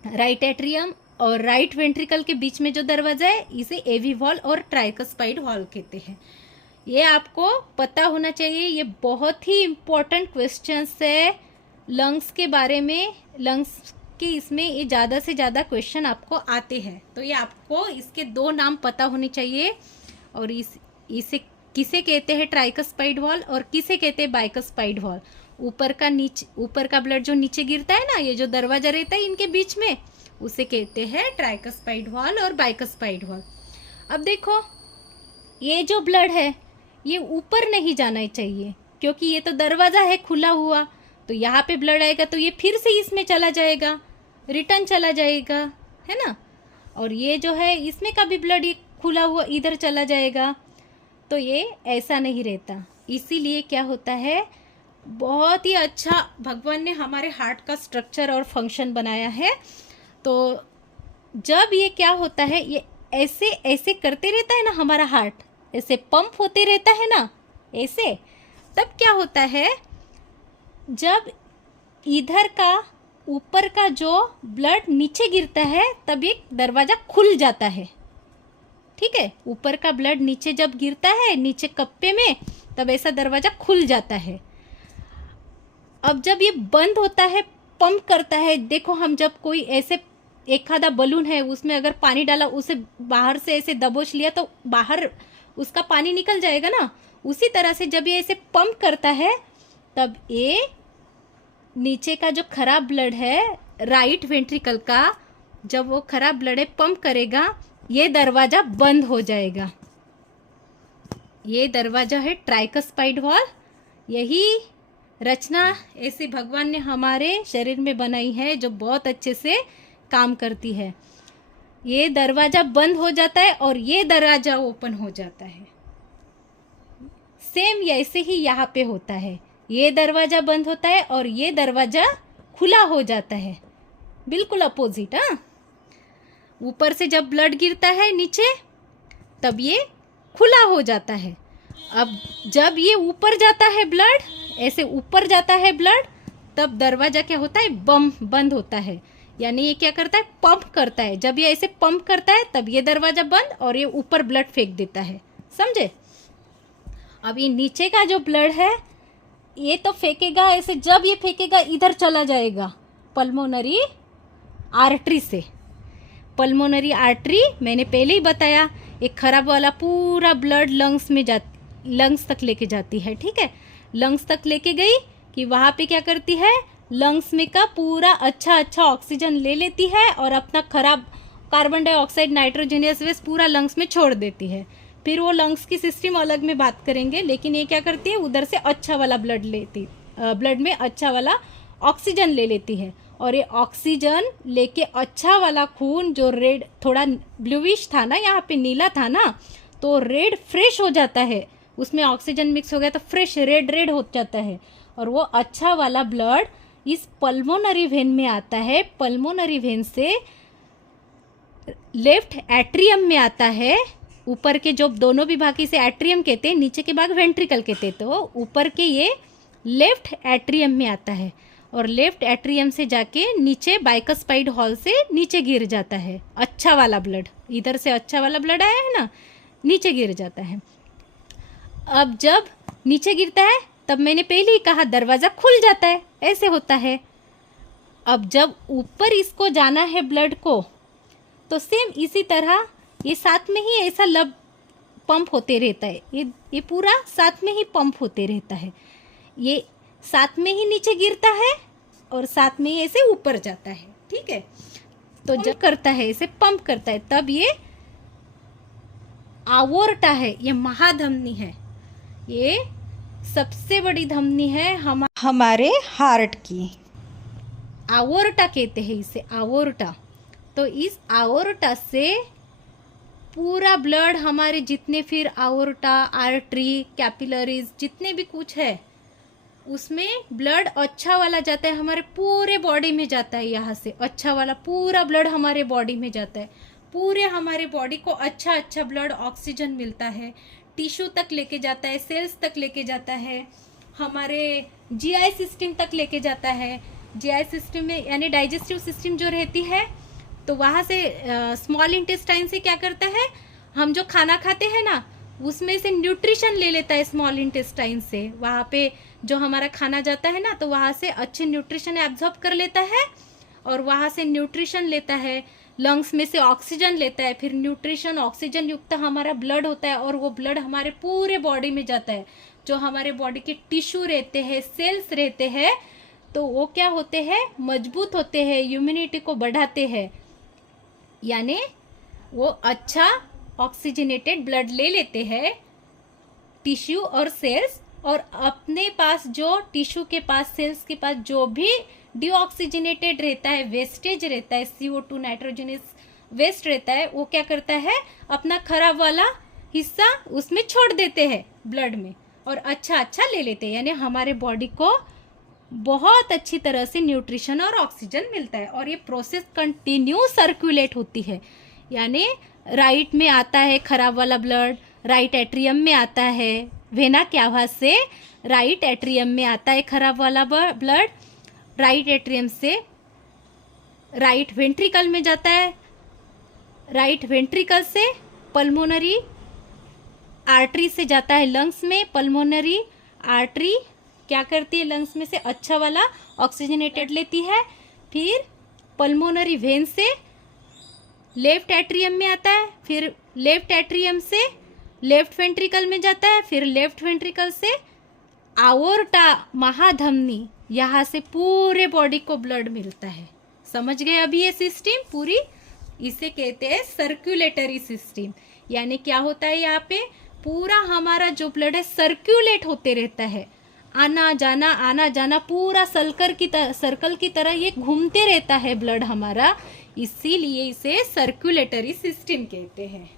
राइट एट्रियम और राइट वेंट्रिकल के बीच में जो दरवाज़ा है, इसे एवी वॉल्व और ट्राइकस्पाइड वॉल्व कहते हैं। ये आपको पता होना चाहिए। ये बहुत ही इम्पोर्टेंट क्वेश्चंस है लंग्स के बारे में। लंग्स के इसमें ये ज़्यादा से ज़्यादा क्वेश्चन आपको आते हैं, तो ये आपको इसके दो नाम पता होने चाहिए। और इसे किसे कहते हैं ट्राइकस्पाइड वॉल्व और किसे कहते हैं बाइकस्पाइड वॉल्व। ऊपर का ब्लड जो नीचे गिरता है ना, ये जो दरवाजा रहता है इनके बीच में, उसे कहते हैं ट्राइकस्पाइड वॉल्व और बाइकस्पाइड वॉल्व। अब देखो, ये जो ब्लड है ये ऊपर नहीं जाना चाहिए, क्योंकि ये तो दरवाजा है खुला हुआ, तो यहाँ पे ब्लड आएगा तो ये फिर से इसमें चला जाएगा, रिटर्न चला जाएगा, है ना। और ये जो है इसमें का भी ब्लड ये खुला हुआ इधर चला जाएगा, तो ये ऐसा नहीं रहता। इसीलिए क्या होता है, बहुत ही अच्छा भगवान ने हमारे हार्ट का स्ट्रक्चर और फंक्शन बनाया है। तो जब ये क्या होता है, ये ऐसे ऐसे करते रहता है ना, हमारा हार्ट ऐसे पंप होते रहता है ना ऐसे, तब क्या होता है, जब इधर का ऊपर का जो ब्लड नीचे गिरता है तब एक दरवाज़ा खुल जाता है। ठीक है, ऊपर का ब्लड नीचे जब गिरता है नीचे कप्पे में, तब ऐसा दरवाज़ा खुल जाता है। अब जब ये बंद होता है, पंप करता है, देखो हम जब कोई ऐसे एक आधा बलून है उसमें अगर पानी डाला, उसे बाहर से ऐसे दबोच लिया तो बाहर उसका पानी निकल जाएगा ना। उसी तरह से जब ये ऐसे पंप करता है, तब ये नीचे का जो खराब ब्लड है राइट वेंट्रिकल का, जब वो खराब ब्लड है पंप करेगा, ये दरवाज़ा बंद हो जाएगा। ये दरवाज़ा है ट्राइकस्पाइड वॉल्व। यही रचना ऐसे भगवान ने हमारे शरीर में बनाई है, जो बहुत अच्छे से काम करती है। ये दरवाज़ा बंद हो जाता है और ये दरवाज़ा ओपन हो जाता है। सेम ऐसे ही यहाँ पे होता है, ये दरवाज़ा बंद होता है और ये दरवाज़ा खुला हो जाता है, बिल्कुल अपोजिट। हाँ, ऊपर से जब ब्लड गिरता है नीचे, तब ये खुला हो जाता है। अब जब ये ऊपर जाता है ब्लड, ऐसे ऊपर जाता है ब्लड, तब दरवाज़ा क्या होता है, बंद होता है। यानी ये क्या करता है, पंप करता है। जब ये ऐसे पंप करता है तब ये दरवाज़ा बंद और ये ऊपर ब्लड फेंक देता है। समझे? अब ये नीचे का जो ब्लड है ये तो फेंकेगा ऐसे, जब ये फेंकेगा इधर चला जाएगा पल्मोनरी आर्टरी से। पल्मोनरी आर्टरी मैंने पहले ही बताया, एक खराब वाला पूरा ब्लड लंग्स तक लेके जाती है। ठीक है, लंग्स तक लेके गई कि वहाँ पे क्या करती है, लंग्स में का पूरा अच्छा ऑक्सीजन ले लेती है और अपना खराब कार्बन डाइऑक्साइड, नाइट्रोजनियस वेस्ट पूरा लंग्स में छोड़ देती है। फिर वो लंग्स की सिस्टम अलग में बात करेंगे, लेकिन ये क्या करती है, उधर से अच्छा वाला ब्लड में अच्छा वाला ऑक्सीजन ले लेती है। और ये ऑक्सीजन लेके अच्छा वाला खून जो रेड, थोड़ा ब्लूइश था ना, यहाँ पे नीला था ना, तो रेड फ्रेश हो जाता है, उसमें ऑक्सीजन मिक्स हो गया तो फ्रेश रेड हो जाता है। और वो अच्छा वाला ब्लड इस पल्मोनरी वेन में आता है, पल्मोनरी वेन से लेफ्ट एट्रियम में आता है। ऊपर के जो दोनों भी भाग इसे एट्रियम कहते हैं, नीचे के भाग वेंट्रिकल कहते हैं। तो ऊपर के ये लेफ्ट एट्रियम में आता है और लेफ्ट एट्रियम से जाके नीचे बाइकस्पाइड हॉल से नीचे गिर जाता है। अच्छा वाला ब्लड, इधर से अच्छा वाला ब्लड आया है ना, नीचे गिर जाता है। अब जब नीचे गिरता है तब मैंने पहले ही कहा दरवाज़ा खुल जाता है, ऐसे होता है। अब जब ऊपर इसको जाना है ब्लड को, तो सेम इसी तरह ये साथ में ही ऐसा पंप होते रहता है। ये पूरा साथ में ही पंप होते रहता है। ये साथ में ही नीचे गिरता है और साथ में ही ऐसे ऊपर जाता है, ठीक है। तो जब करता है इसे पंप करता है तब ये आवर्टा है, ये महाधमनी है, ये सबसे बड़ी धमनी है हमारे हार्ट की। आवर्टा कहते हैं इसे, आवर्टा। तो इस आवर्टा से पूरा ब्लड हमारे जितने फिर आवर्टा, आर्टरी, कैपिलरीज जितने भी कुछ है उसमें ब्लड अच्छा वाला जाता है, हमारे पूरे बॉडी में जाता है। यहाँ से अच्छा वाला पूरा ब्लड हमारे बॉडी में जाता है, पूरे हमारे बॉडी को अच्छा अच्छा ब्लड ऑक्सीजन मिलता है, टिश्यू तक लेके जाता है, सेल्स तक लेके जाता है, हमारे जीआई सिस्टम तक लेके जाता है। जीआई सिस्टम में यानी डाइजेस्टिव सिस्टम जो रहती है, तो वहाँ से स्मॉल इंटेस्टाइन से क्या करता है, हम जो खाना खाते हैं ना उसमें से न्यूट्रिशन ले लेता है स्मॉल इंटेस्टाइन से। वहाँ पे जो हमारा खाना जाता है ना तो वहाँ से अच्छे न्यूट्रिशन एब्जॉर्ब कर लेता है और वहाँ से न्यूट्रिशन लेता है, लंग्स में से ऑक्सीजन लेता है, फिर न्यूट्रिशन ऑक्सीजन युक्त हमारा ब्लड होता है और वो ब्लड हमारे पूरे बॉडी में जाता है। जो हमारे बॉडी के टिश्यू रहते हैं, सेल्स रहते हैं, तो वो क्या होते हैं, मजबूत होते हैं, इम्यूनिटी को बढ़ाते हैं, यानी वो अच्छा ऑक्सीजनेटेड ब्लड ले लेते हैं टिश्यू और सेल्स, और अपने पास जो टिश्यू के पास, सेल्स के पास जो भी डीऑक्सीजनेटेड रहता है, वेस्टेज रहता है, CO2 नाइट्रोजनस वेस्ट रहता है, वो क्या करता है, अपना खराब वाला हिस्सा उसमें छोड़ देते हैं ब्लड में और अच्छा अच्छा ले लेते हैं। यानी हमारे बॉडी को बहुत अच्छी तरह से न्यूट्रिशन और ऑक्सीजन मिलता है और ये प्रोसेस कंटिन्यू सर्कुलेट होती है। यानी राइट में आता है खराब वाला ब्लड, राइट एट्रियम में आता है, वेना क्यावा से राइट एट्रियम में आता है खराब वाला ब्लड, राइट एट्रियम से राइट वेंट्रिकल में जाता है, राइट वेंट्रिकल से पल्मोनरी आर्टरी से जाता है लंग्स में, पल्मोनरी आर्टरी क्या करती है, लंग्स में से अच्छा वाला ऑक्सीजनेटेड लेती है, फिर पल्मोनरी वेन से लेफ्ट एट्रियम में आता है, फिर लेफ्ट एट्रियम से लेफ्ट वेंट्रिकल में जाता है, फिर लेफ्ट वेंट्रिकल से आवर्टा महाधमनी, यहाँ से पूरे बॉडी को ब्लड मिलता है। समझ गए अभी ये सिस्टम पूरी, इसे कहते हैं सर्कुलेटरी सिस्टम। यानी क्या होता है, यहाँ पे पूरा हमारा जो ब्लड है सर्कुलेट होते रहता है, आना जाना पूरा सर्कल की तरह ये घूमते रहता है ब्लड हमारा, इसीलिए इसे सर्कुलेटरी सिस्टम कहते हैं।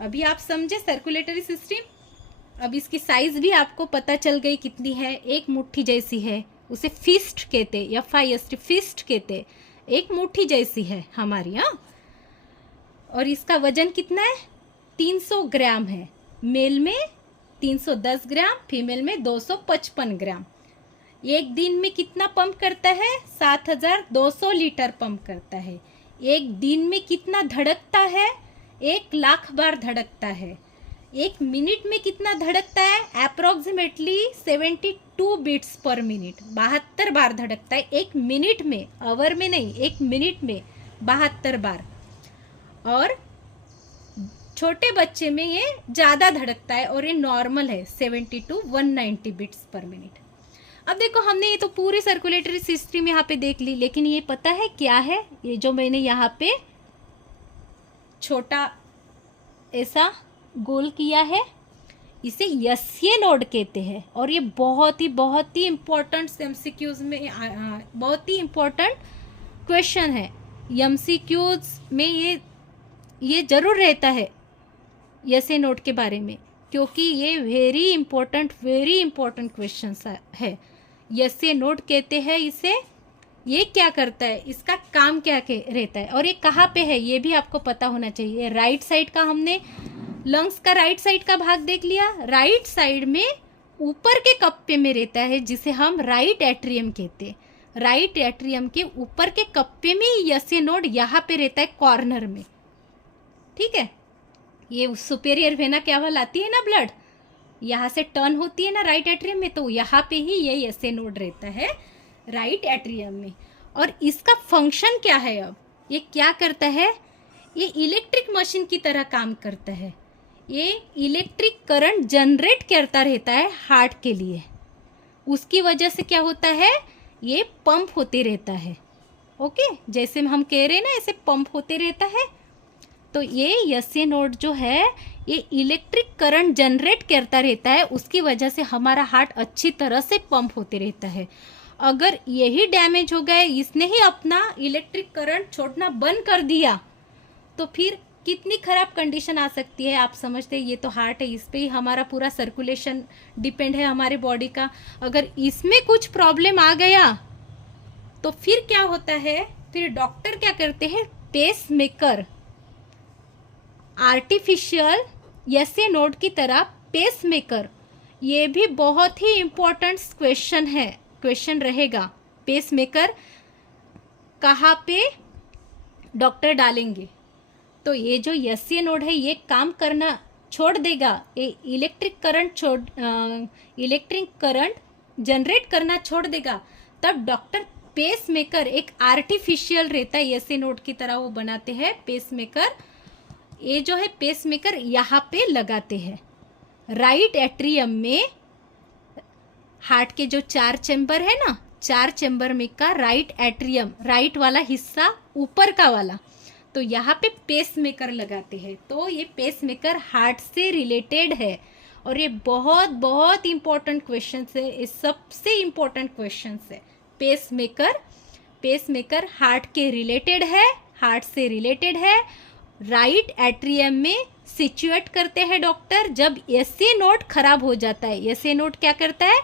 अभी आप समझे सर्कुलेटरी सिस्टम। अब इसकी साइज भी आपको पता चल गई कितनी है, एक मुट्ठी जैसी है, उसे फिस्ट कहते, FIST फिस्ट कहते, एक मुट्ठी जैसी है हमारी। हाँ, और इसका वजन कितना है, 300 ग्राम है, मेल में 310 ग्राम, फीमेल में 255 ग्राम। एक दिन में कितना पंप करता है, 7200 लीटर पंप करता है। एक दिन में कितना धड़कता है, 1,00,000 बार धड़कता है। एक मिनट में कितना धड़कता है, अप्रोक्सीमेटली 72 बीट्स पर मिनट, 72 बार धड़कता है एक मिनट में, आवर में नहीं, एक मिनट में 72 बार। और छोटे बच्चे में ये ज़्यादा धड़कता है और ये नॉर्मल है 70 to 190 बीट्स पर मिनट। अब देखो हमने ये तो पूरी सर्कुलेटरी सिस्टम यहाँ पे देख ली, लेकिन ये पता है क्या है, ये जो मैंने यहाँ पे छोटा ऐसा गोल किया है, इसे यस्ये नोड कहते हैं। और ये बहुत ही इम्पोर्टेंट MCQs में बहुत ही इम्पोर्टेंट क्वेश्चन है। MCQs में ये जरूर रहता है यस्ये नोड के बारे में, क्योंकि ये वेरी इंपॉर्टेंट क्वेश्चन है। यस्ये नोड कहते हैं इसे। ये क्या करता है, इसका काम क्या रहता है और ये कहाँ पे है ये भी आपको पता होना चाहिए। राइट साइड का हमने लंग्स का राइट साइड का भाग देख लिया, राइट साइड में ऊपर के कप्पे में रहता है जिसे हम राइट एट्रियम कहते हैं। राइट एट्रियम के ऊपर के कप्पे में यस्ये नोड यहाँ पे रहता है कॉर्नर में, ठीक है। ये सुपेरियर वेना क्या लाती है ना ब्लड, यहाँ से टर्न होती है ना राइट एट्रियम में, तो यहाँ पे ही ये यस्ये नोड रहता है राइट एट्रियम में। और इसका फंक्शन क्या है, अब ये क्या करता है, ये इलेक्ट्रिक मशीन की तरह काम करता है। ये इलेक्ट्रिक करंट जनरेट करता रहता है हार्ट के लिए। उसकी वजह से क्या होता है, ये पंप होते रहता है। ओके, जैसे हम कह रहे हैं ना, ऐसे पंप होते रहता है। तो ये एसए नोड जो है ये इलेक्ट्रिक करंट जनरेट करता रहता है, उसकी वजह से हमारा हार्ट अच्छी तरह से पंप होते रहता है। अगर यही डैमेज हो गया, इसने ही अपना इलेक्ट्रिक करंट छोड़ना बंद कर दिया, तो फिर कितनी खराब कंडीशन आ सकती है। आप समझते हैं, ये तो हार्ट है, इस पे ही हमारा पूरा सर्कुलेशन डिपेंड है हमारे बॉडी का। अगर इसमें कुछ प्रॉब्लम आ गया तो फिर क्या होता है, फिर डॉक्टर क्या करते हैं, pacemaker, artificial SA node की तरह पेस मेकर। ये भी बहुत ही इम्पोर्टेंट क्वेश्चन रहेगा। पेस मेकर कहाँ पे डॉक्टर डालेंगे? तो ये जो एसए नोड है ये काम करना छोड़ देगा, ये इलेक्ट्रिक करंट जनरेट करना छोड़ देगा, तब डॉक्टर पेस मेकर, एक आर्टिफिशियल रहता है एसए नोड की तरह वो बनाते हैं पेस मेकर। ये जो है पेस मेकर यहाँ पे लगाते हैं राइट एट्रियम में। हार्ट के जो 4 चैम्बर है ना, 4 चैम्बर में का राइट एट्रियम, राइट वाला हिस्सा ऊपर का वाला, तो यहाँ पे पेस मेकर लगाते हैं। तो ये पेस मेकर हार्ट से रिलेटेड है और ये बहुत बहुत इम्पोर्टेंट क्वेश्चन है, ये सबसे इम्पोर्टेंट क्वेश्चन है। पेस मेकर हार्ट के रिलेटेड है, हार्ट से रिलेटेड है, राइट एट्रियम में सिचुएट करते हैं डॉक्टर। जब एसए नोड खराब हो जाता है, एसए नोड क्या करता है,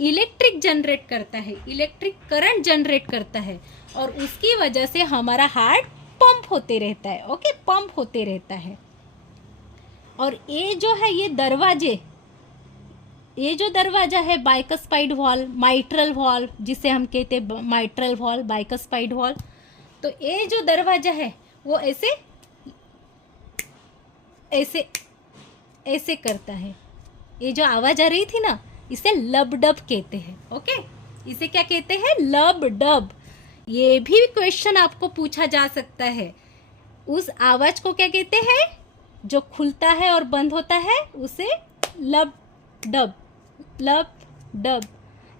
इलेक्ट्रिक जनरेट करता है, इलेक्ट्रिक करंट जनरेट करता है, और उसकी वजह से हमारा हार्ट पंप होते रहता है। ओके, पंप होते रहता है। और ये जो है ये जो दरवाजा है बाइकस्पाइड वॉल्व, माइट्रल वॉल्व जिसे हम कहते हैं, माइट्रल वॉल्व, बाइकस्पाइड वॉल्व, तो ये जो दरवाजा है वो ऐसे करता है। ये जो आवाज आ रही थी ना, इसे लब डब कहते हैं। ओके, इसे क्या कहते हैं, लब डब। ये भी क्वेश्चन आपको पूछा जा सकता है। उस आवाज को क्या कहते हैं, जो खुलता है और बंद होता है, उसे लब डब, लब डब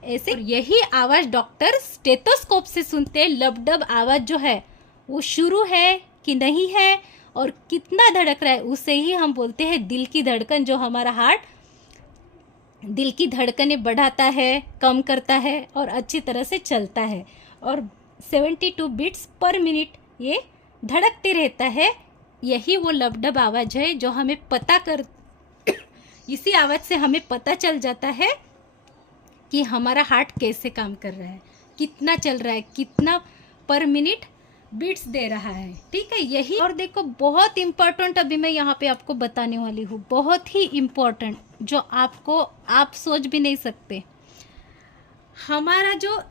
ऐसे। यही आवाज डॉक्टर स्टेथोस्कोप से सुनते हैं। लब डब आवाज जो है वो शुरू है कि नहीं है और कितना धड़क रहा है, उसे ही हम बोलते हैं दिल की धड़कन। जो हमारा हार्ट दिल की धड़कनें बढ़ाता है, कम करता है और अच्छी तरह से चलता है, और 72 बीट्स पर मिनट ये धड़कते रहता है। यही वो लबडब आवाज है जो हमें इसी आवाज से हमें पता चल जाता है कि हमारा हार्ट कैसे काम कर रहा है, कितना चल रहा है, कितना पर मिनट बीट्स दे रहा है। ठीक है, यही। और देखो, बहुत इम्पोर्टेंट अभी मैं यहाँ पे आपको बताने वाली हूँ, बहुत ही इम्पोर्टेंट, जो आप सोच भी नहीं सकते। हमारा जो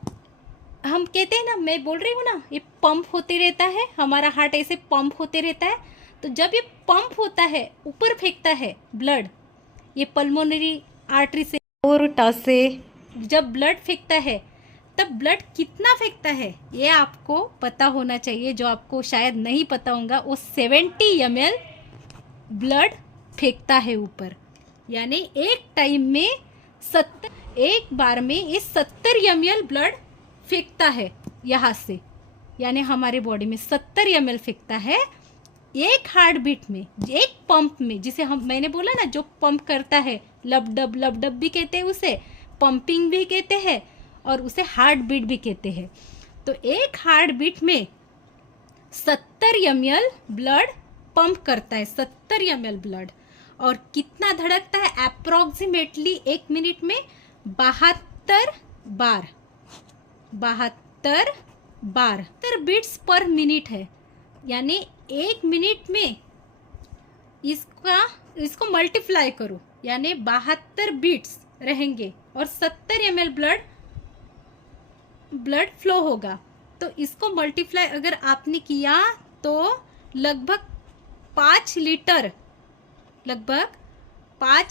हम कहते हैं ना, मैं बोल रही हूँ ना, ये पंप होते रहता है, हमारा हार्ट ऐसे पंप होते रहता है। तो जब ये पंप होता है, ऊपर फेंकता है ब्लड, ये पल्मोनरी आर्टरी से और से जब ब्लड फेंकता है, तब ब्लड कितना फेंकता है ये आपको पता होना चाहिए। जो आपको शायद नहीं पता होगा, वो 70 ml ब्लड फेंकता है ऊपर। यानी एक टाइम में एक बार में ये 70 ml ब्लड फेंकता है यहाँ से, यानी हमारे बॉडी में 70 ml फेंकता है एक हार्ट बीट में, एक पंप में, जिसे मैंने बोला ना, जो पंप करता है, लब डब भी कहते हैं उसे, पंपिंग भी कहते हैं, और उसे हार्ट बीट भी कहते हैं। तो एक हार्ट बीट में 70 ml ब्लड पंप करता है, 70 ml ब्लड। और कितना धड़कता है, अप्रोक्सीमेटली एक मिनट में 72 बार, 72 बीट्स पर मिनट है। यानी एक मिनट में इसको मल्टीप्लाई करो, यानी 72 बीट्स रहेंगे और 70 ml ब्लड फ्लो होगा। तो इसको मल्टीप्लाई अगर आपने किया तो लगभग 5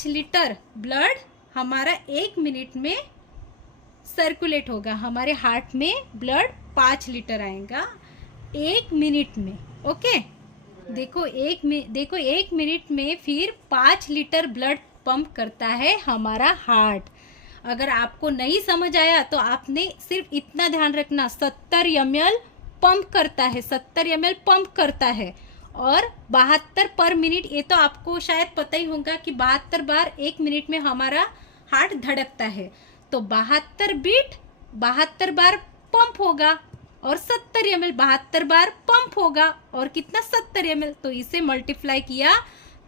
लीटर ब्लड हमारा एक मिनट में सर्कुलेट होगा। हमारे हार्ट में ब्लड 5 लीटर आएगा एक मिनट में। ओके, देखो एक मिनट में फिर 5 लीटर ब्लड पंप करता है हमारा हार्ट। अगर आपको नहीं समझ आया तो आपने सिर्फ इतना ध्यान रखना, 70 ml पंप करता है, 70 ml पंप करता है और 72 पर मिनट। ये तो आपको शायद पता ही होगा कि 72 बार 1 मिनट में हमारा हार्ट धड़कता है। तो 72 बीट 72 बार पंप होगा और 70 ml 72 बार पंप होगा और कितना 70 ml। तो इसे मल्टीप्लाई किया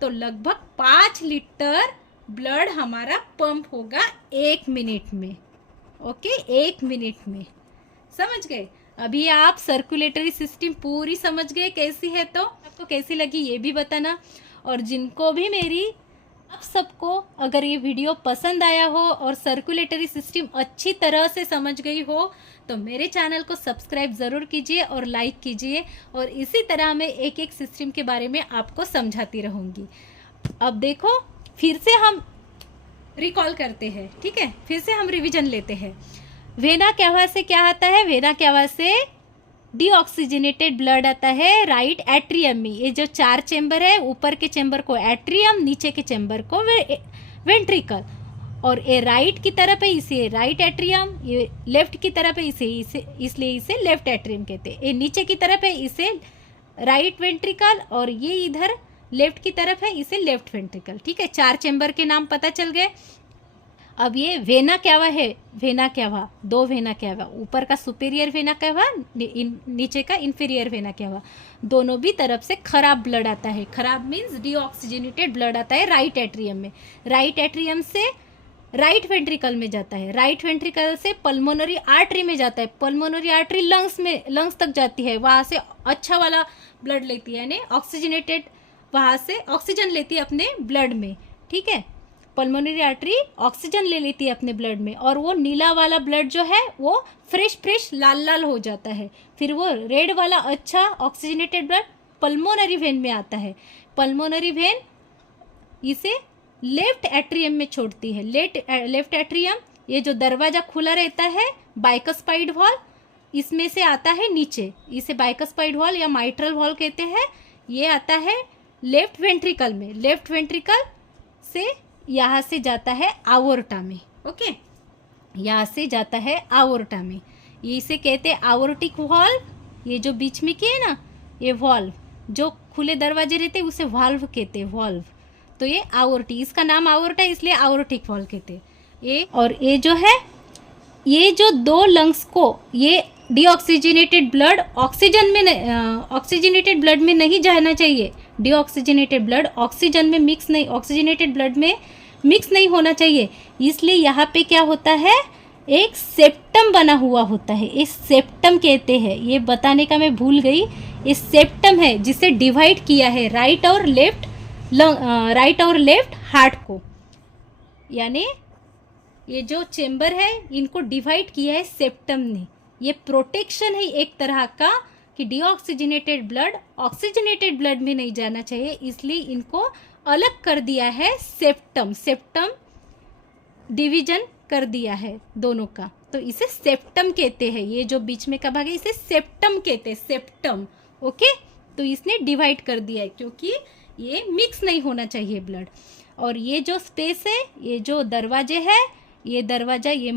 तो लगभग 5 लीटर ब्लड हमारा पंप होगा 1 मिनट में। ओके, 1 मिनट में। समझ गए? अभी आप सर्कुलेटरी सिस्टम पूरी समझ गए कैसी है, तो आपको कैसी लगी ये भी बताना। और जिनको भी मेरी, आप सबको अगर ये वीडियो पसंद आया हो और सर्कुलेटरी सिस्टम अच्छी तरह से समझ गई हो तो मेरे चैनल को सब्सक्राइब ज़रूर कीजिए और लाइक कीजिए। और इसी तरह मैं एक एक सिस्टम के बारे में आपको समझाती रहूँगी। अब देखो, फिर से हम रिकॉल करते हैं, ठीक है? फिर से हम रिवीजन लेते हैं। वेना कैवा से क्या आता है? वेना कैवा से डीऑक्सीजनेटेड ब्लड आता है राइट एट्रियम में। ये जो 4 चेंबर है, ऊपर के चेंबर को एट्रियम, नीचे के चेंबर को वेंट्रिकल। और ये राइट की तरफ है, इसे राइट एट्रियम, ये लेफ्ट की तरफ है, इसे इसलिए इसे लेफ्ट एट्रियम कहते हैं। ये नीचे की तरफ है, इसे राइट वेंट्रिकल, और ये इधर लेफ्ट की तरफ है, इसे लेफ्ट वेंट्रिकल। ठीक है, 4 चेंबर के नाम पता चल गए। अब ये वेना कैवा है, वेना कैवा, 2 वेना कैवा, ऊपर का सुपीरियर वेना कैवा, नीचे का इंफीरियर वेना कैवा। दोनों भी तरफ से खराब ब्लड आता है। खराब मीन्स डीऑक्सीजनेटेड ब्लड आता है राइट एट्रियम में। राइट एट्रियम से राइट वेंट्रिकल में जाता है, राइट वेंट्रिकल से पल्मोनरी आर्टरी में जाता है, पल्मोनरी आर्टरी लंग्स तक जाती है, वहाँ से अच्छा वाला ब्लड लेती है, यानी ऑक्सीजनेटेड, वहाँ से ऑक्सीजन लेती है अपने ब्लड में। ठीक है, पल्मोनरी आर्टरी ऑक्सीजन ले लेती है अपने ब्लड में, और वो नीला वाला ब्लड जो है वो फ्रेश लाल लाल हो जाता है। फिर वो रेड वाला अच्छा ऑक्सीजनेटेड ब्लड पल्मोनरी वेन में आता है। पल्मोनरी वेन इसे लेफ्ट एट्रियम में छोड़ती है। लेफ्ट एट्रियम, ये जो दरवाजा खुला रहता है बाइकस्पाइड वॉल्व, इसमें से आता है नीचे, इसे बाइकस्पाइड वॉल्व या माइट्रल वॉल्व कहते हैं। ये आता है लेफ्ट वेंट्रिकल में, लेफ्ट वेंट्रिकल से यहाँ से जाता है आवर्टा में। ओके, यहाँ से जाता है आवर्टा में, ये इसे कहते हैं आवर्टिक वॉल्व। ये जो बीच में की है ना, ये वॉल्व जो खुले दरवाजे रहते हैं उसे वाल्व कहते हैं, वॉल्व। तो ये आवर्टी, इसका नाम आवर्टा है इसलिए आवर्टिक वॉल्व कहते हैं ये। और ये जो है, ये जो 2 लंग्स को, ये डीऑक्सीजनेटेड ब्लड ऑक्सीजनेटेड ब्लड में नहीं जाना चाहिए। डीऑक्सीजनेटेड ब्लड ऑक्सीजनेटेड ब्लड में मिक्स नहीं होना चाहिए। इसलिए यहाँ पे क्या होता है, एक सेप्टम बना हुआ होता है, इस सेप्टम कहते हैं। ये बताने का मैं भूल गई, ये सेप्टम है जिसे डिवाइड किया है राइट और लेफ्ट हार्ट को। यानी ये जो चेंबर है इनको डिवाइड किया है सेप्टम ने। ये प्रोटेक्शन है एक तरह का कि डीऑक्सीजनेटेड ब्लड ऑक्सीजनेटेड ब्लड में नहीं जाना चाहिए, इसलिए इनको अलग कर दिया है सेप्टम डिवीजन कर दिया है दोनों का। तो इसे सेप्टम कहते हैं। ये जो बीच में का भाग है इसे सेप्टम कहते हैं, सेप्टम। ओके, तो इसने डिवाइड कर दिया है क्योंकि ये मिक्स नहीं होना चाहिए ब्लड। और ये जो स्पेस है, ये जो दरवाजे है, ये दरवाजा, ये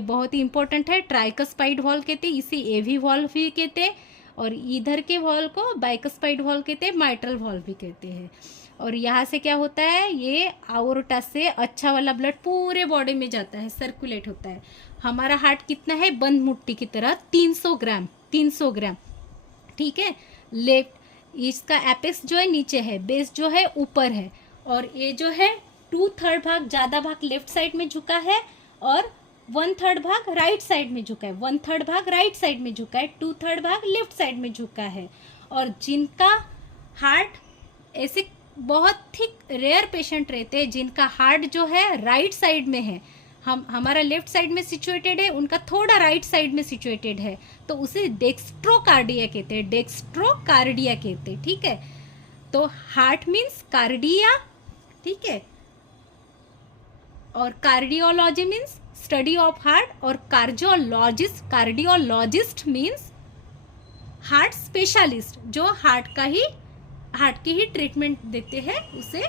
बहुत ही इंपॉर्टेंट है। ट्राइकस्पाइड वॉल्व कहते हैं, इसे एवी वॉल्व भी कहते हैं। और इधर के वॉल्व को बाइकस्पाइड वॉल्व कहते हैं, माइट्रल वॉल्व भी कहते हैं। और यहाँ से क्या होता है, ये आवर्टा से अच्छा वाला ब्लड पूरे बॉडी में जाता है, सर्कुलेट होता है। हमारा हार्ट कितना है, बंद मुट्ठी की तरह 300 ग्राम। ठीक है, लेफ्ट, इसका एपेक्स जो है नीचे है, बेस जो है ऊपर है, और ये जो है 2/3 भाग, ज़्यादा भाग लेफ्ट साइड में झुका है और 1/3 भाग राइट साइड में झुका है। 1/3 भाग राइट साइड में झुका है, 2/3 भाग लेफ्ट साइड में झुका है। और जिनका हार्ट, ऐसे बहुत ही रेयर पेशेंट रहते हैं जिनका हार्ट जो है राइट साइड में है, हमारा लेफ्ट साइड में सिचुएटेड है, उनका थोड़ा राइट साइड में सिचुएटेड है, तो उसे डेक्स्ट्रोकार्डिया कहते हैं, डेक्स्ट्रोकार्डिया कहते हैं। ठीक है, तो हार्ट मीन्स कार्डिया, ठीक है, और cardiology means study of heart, और कार्डियोलॉजिस्ट मीन्स हार्ट स्पेशलिस्ट, जो हार्ट की ही ट्रीटमेंट देते हैं, उसे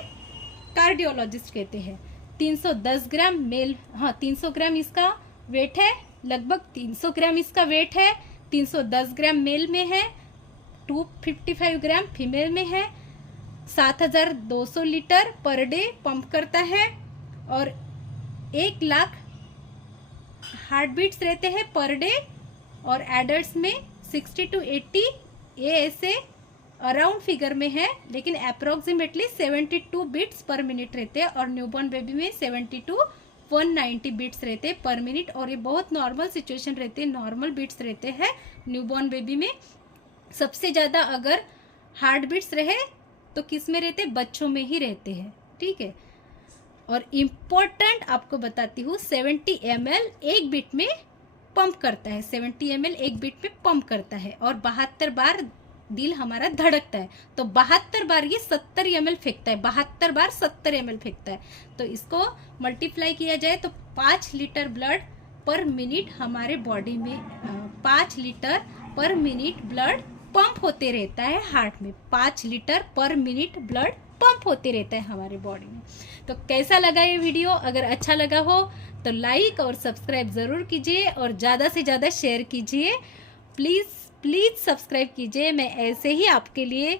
कार्डियोलॉजिस्ट कहते हैं। 310 ग्राम मेल, हाँ 300 ग्राम इसका वेट है, लगभग 300 ग्राम इसका वेट है। 310 ग्राम मेल में है, 255 ग्राम फीमेल में है। 7200 लीटर पर डे पंप करता है और 1 लाख हार्ट बीट्स रहते हैं पर डे। और एडल्ट्स में 60 to 80, ये ऐसे अराउंड फिगर में है, लेकिन अप्रोक्सीमेटली 72 बीट्स पर मिनट रहते हैं। और न्यूबॉर्न बेबी में 70 to 190 बीट्स रहते हैं पर मिनट। और ये बहुत नॉर्मल सिचुएशन रहते हैं, नॉर्मल बीट्स रहते हैं न्यूबॉर्न बेबी में। सबसे ज़्यादा अगर हार्ट बीट्स रहे तो किस में रहते हैं, बच्चों में ही रहते हैं, ठीक है। और इम्पोर्टेंट आपको बताती हूँ, 70 ml एक बीट में पंप करता है, 70 ml एक बीट में पंप करता है। और 72 बार दिल हमारा धड़कता है, तो 72 बार ये 70 ml फेंकता है, 72 बार 70 ml फेंकता है। तो इसको मल्टीप्लाई किया जाए तो 5 लीटर ब्लड पर मिनट हमारे बॉडी में 5 लीटर पर मिनट ब्लड पंप होते रहता है हार्ट में। 5 लीटर पर मिनट ब्लड पंप होते रहता है हमारे बॉडी में। तो कैसा लगा ये वीडियो? अगर अच्छा लगा हो तो लाइक और सब्सक्राइब ज़रूर कीजिए और ज़्यादा से ज़्यादा शेयर कीजिए। प्लीज़ सब्सक्राइब कीजिए। मैं ऐसे ही आपके लिए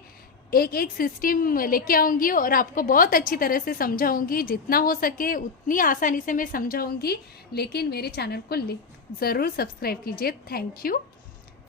एक सिस्टम लेके आऊँगी और आपको बहुत अच्छी तरह से समझाऊँगी, जितना हो सके उतनी आसानी से मैं समझाऊँगी। लेकिन मेरे चैनल को ज़रूर सब्सक्राइब कीजिए। Thank you.